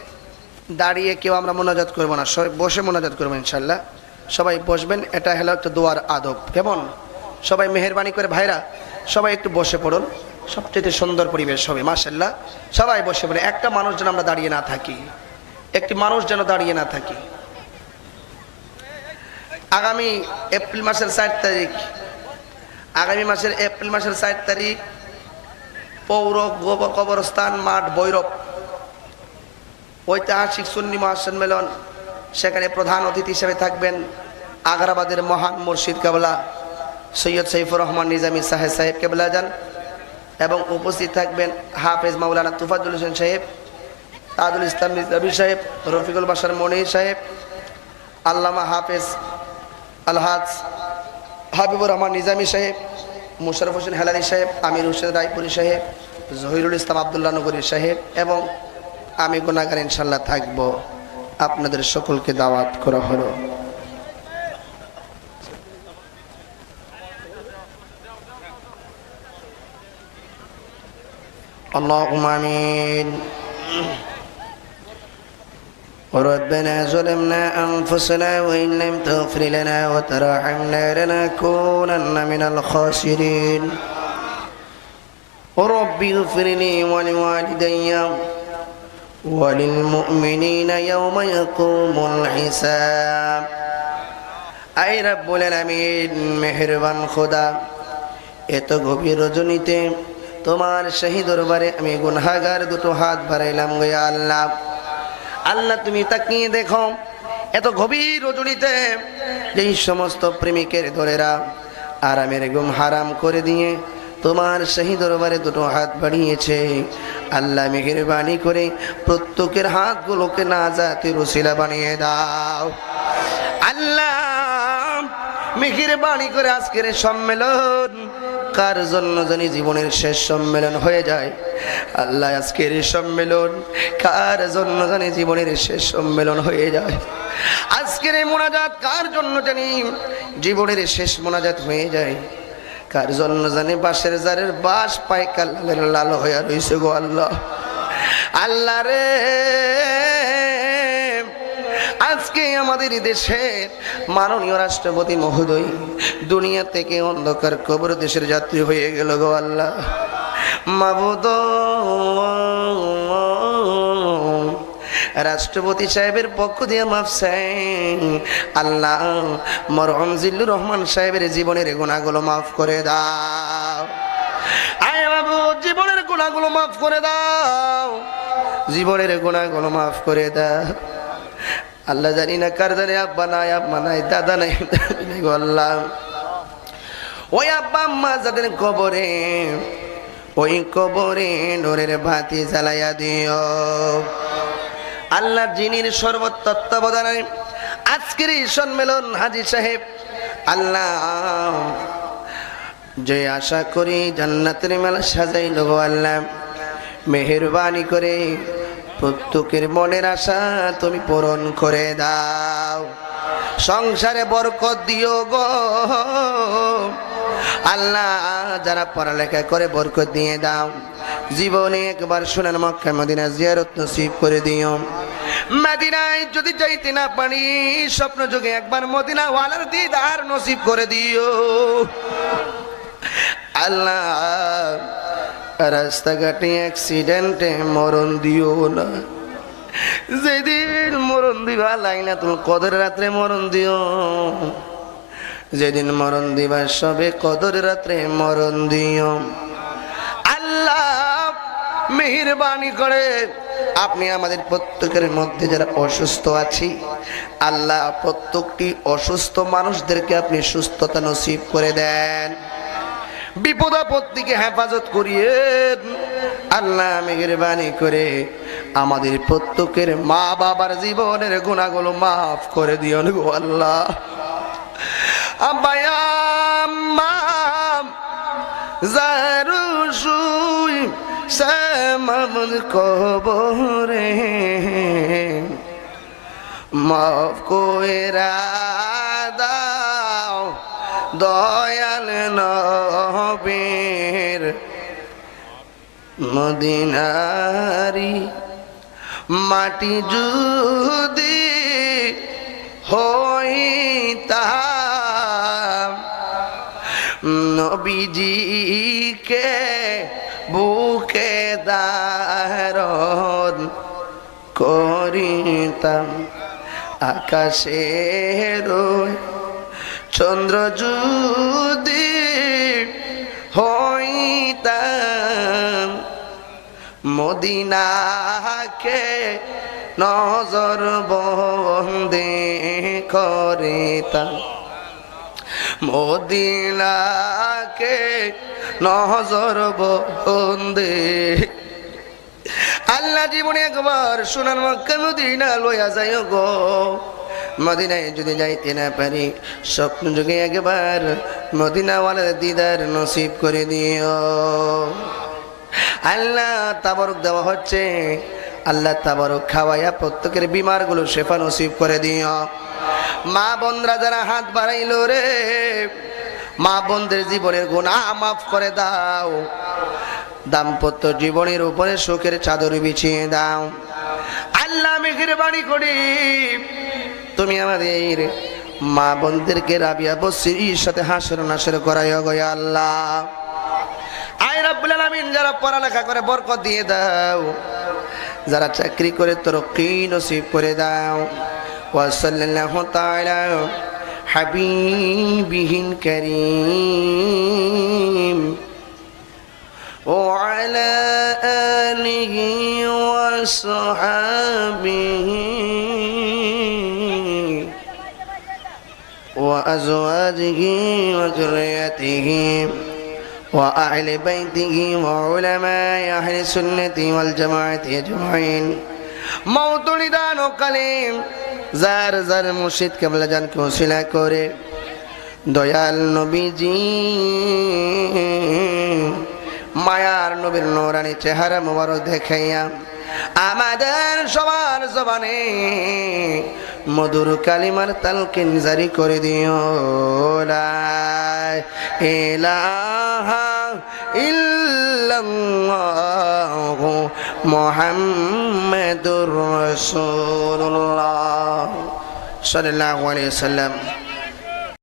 দাঁড়িয়ে কেউ আমরা মোনাজাত করবো না, সবাই বসে মোনাজাত করবো ইনশাল্লাহ। সবাই বসবেন, এটা হলো একটা দোয়ার আদব। কেমন সবাই মেহেরবানি করে ভাইরা সবাই একটু বসে পড়ুন, সবচেয়ে সুন্দর পরিবেশ হবে মাশাআল্লাহ। সবাই বসে পড়ে, একটা মানুষ যেন আমরা দাঁড়িয়ে না থাকি, একটি মানুষ যেন দাঁড়িয়ে না থাকি। আগামী এপ্রিল মাসের 4 তারিখ, আগামী মাসের এপ্রিল মাসের 4 তারিখ পৌর কবরস্থান মাঠ ভৈরব ঐতিহাসিক সুন্নি মহাসম্মেলন, সেখানে প্রধান অতিথি হিসেবে থাকবেন আগ্রাবাদের মহান মুর্শিদ কেবলা সৈয়দ সাইফুর রহমান নিজামী সাহেব কেবলা যান, এবং উপস্থিত থাকবেন হাফেজ মাওলানা তুফাজুল হোসেন সাহেব, তাজুল ইসলাম নিজামী সাহেব, রফিকুল বাশার মনির সাহেব, আল্লামা হাফেজ আলহাজ হাবিবুর রহমান নিজামী সাহেব, মুশারফ হোসেন হেলালি সাহেব, আমির হোসেন রায়পুরি সাহেব, জহিরুল ইসলাম আবদুল্লাহ নগরী সাহেব, এবং আমি গুনাহগার ইনশাল্লাহ থাকবো। আপনাদের সকলকে দাওয়াত করা হলো। আল্লাহুম্মা আমিন। ربنا ظلمنا أنفسنا وإن لم تغفر لنا وترحمنا لنكونن من الخاسرين رب اغفر لي ولوالدي وللمؤمنين يوم يقوم الحساب। আই রব্বুল আলামিন, মেহেরবান খোদা, এত গভীর রজনীতে তোমার শাহী দরবারে আমি গুনাহগার দুটো হাত বাড়াইলাম গো আল্লাহ। আল্লাহ তুমি তাকিয়ে দেখো, এত গভীর রজনীতে যেই সমস্ত প্রেমিকের ধরেরা আরামের ঘুম হারাম করে দিয়ে তোমার শাহী দরবারে দুটো হাত বাড়িয়েছে, আল্লাহ মেহেরবানি করে প্রত্যেকের হাতগুলোকে নাজাতের ওসিলা বানিয়ে দাও। আল্লাহ মেহেরবানি করে আজকের সম্মেলন কার জন্য জানি জীবনের শেষ সম্মেলন হয়ে যায়। আল্লাহ আজকের সম্মেলন কার জন্য জানি জীবনের শেষ সম্মেলন হয়ে যায়। আজকের এই মোনাজাত কার জন্য জানি জীবনের শেষ মোনাজাত হয়ে যায়, কার জন্য জানি বাঁশের জারের বাঁশ পায় কাল্লালের লাল হইয়া রইছে গো আল্লাহ। আল্লাহ রে, আজকে আমাদের দেশের মাননীয় রাষ্ট্রপতি মহোদয় দুনিয়া থেকে অন্ধকার কবর দেশের যাত্রী হয়ে গেল গো আল্লাহ। মাবুদ, রাষ্ট্রপতি সাহেবের পক্ষ দিয়ে মাফ চাই আল্লাহ, মরহুম জিল্লুর রহমান সাহেবের জীবনের গুনাহগুলো মাফ করে দাও। আয় বাবু, জীবনের গুনাহগুলো মাফ করে দাও, জীবনের গুনাহগুলো মাফ করে দাও আল্লাহ। জানি না কার জানি আব্বা নাই, আব্বা নাই, দাদা নাই, আল্লাহ ওই আব্বা আম্মা যাদের কবরে, ওই কবরে নূরের বাতি জ্বালাইয়া দিও আল্লাহ। জিনির শরবত তত্ত্বাবধানে আজকের এই সম্মেলন হাজী সাহেব আল্লাহ, যে আশা করি জান্নাতের মেলা সাজাইল গো আল্লাহ, মেহেরবানি করে প্রত্যেকের মনের আশা তুমি পূরণ করে দাও। সংসারে বরকত দিও গো আল্লাহ, যারা পড়ালেখা করে বরকত দিয়ে দাও। জীবনে একবার সোনার মক্কা মদিনা জিয়ারত নসিব করে দিও। মদিনায় যদি যাইতে না পারি, স্বপ্ন যোগে একবার মদিনা ওয়ালার দিদার নসিব করে দিও আল্লাহ। রাস্তাঘাটে অ্যাক্সিডেন্টে মরণ দিও না, যেদিন মরণ দিবা লাইলাতুল কদর রাত্রে মরণ দিও, যেদিন মরণ দিবা সবে কদর রাত্রে মরণ দিও আল্লাহ। মেহেরবানি করে আপনি আমাদের প্রত্যেকের মধ্যে যারা অসুস্থ আছি আল্লাহ, প্রত্যেকটি অসুস্থ মানুষদেরকে আপনি সুস্থতা নসিব করে দেন, বিপদ আপদ থেকে হেফাজত করিয়েন আল্লাহ। মেহেরবানি করে আমাদের প্রত্যেকের মা বাবার জীবনের গুনাহগুলো মাফ করে দিও গো আল্লাহ। আব্বায়া আম্মা জারু শুই সামামুল কবরে মাফ কইরা দাও দয়াল নবীর মদিনারি মাটি যদি হইতাম, নবীজিকে বুকে ধারণ করিতাম, আকাশের চন্দ্র যদি হইতাম, মদিনাকে নজর বন্দে করিতাম, মদিনাকে নজর বন্দে। আল্লাহ জীবনে একবার সোনার মক্কা মদিনা লইয়া যাই গো। মদিনায় যদি যাইতে না পারি, স্বপ্ন যুগে একবার মদিনাওয়ালার দিদার নসিব করে দিও আল্লাহ। তাবারক দেওয়া হচ্ছে আল্লাহ, তাবারক খাওয়াইয়া প্রত্যেকের বিমার গুলো শেফা নসিব করে দিও। মা বোনরা যারা হাত বাড়াইল রে, মা বোনদের জীবনের গুনাহ মাফ করে দাও, দাম্পত্য জীবনের উপরে সুখের চাদর বিছিয়ে দাও আল্লাহ। মেহেরবানি করি তুমি আমাদের মা বোনদেরকে রাবিয়া বসির সাথে হাসর নাসর করাইও গো আল্লাহ। আয় রাব্বুল আলামিন, যারা পড়ালেখা করে বরকত দিয়ে দাও, যারা চাকরি করে তরক্কি নসিব করে দাও। ওয়া সাল্লাল্লাহু তাআলা হাবিবিহিল কারীম ওয়া আলা আলিহি ওয়া সাহবিহি ওয়া আজওয়াজিহি ওয়া যুররিয়াতিহি وأهل بيته وعلماء أهل السنة والجماعة أجمعين موت নিদান কালীন যার যার মুর্শিদ কেবলা জানকে ওসিলা করে দয়াল নবীজি মায়ার নবীর নূরানি চেহারা মোবারক দেখাইয়া আমাদের সবার জবানে মধুর কালিমার তালকিন জারি করে দিও লা ইলাহা ইল্লাল্লাহু মুহাম্মাদুর রাসূলুল্লাহ সাল্লাল্লাহু আলাইহি ওয়াসাল্লাম।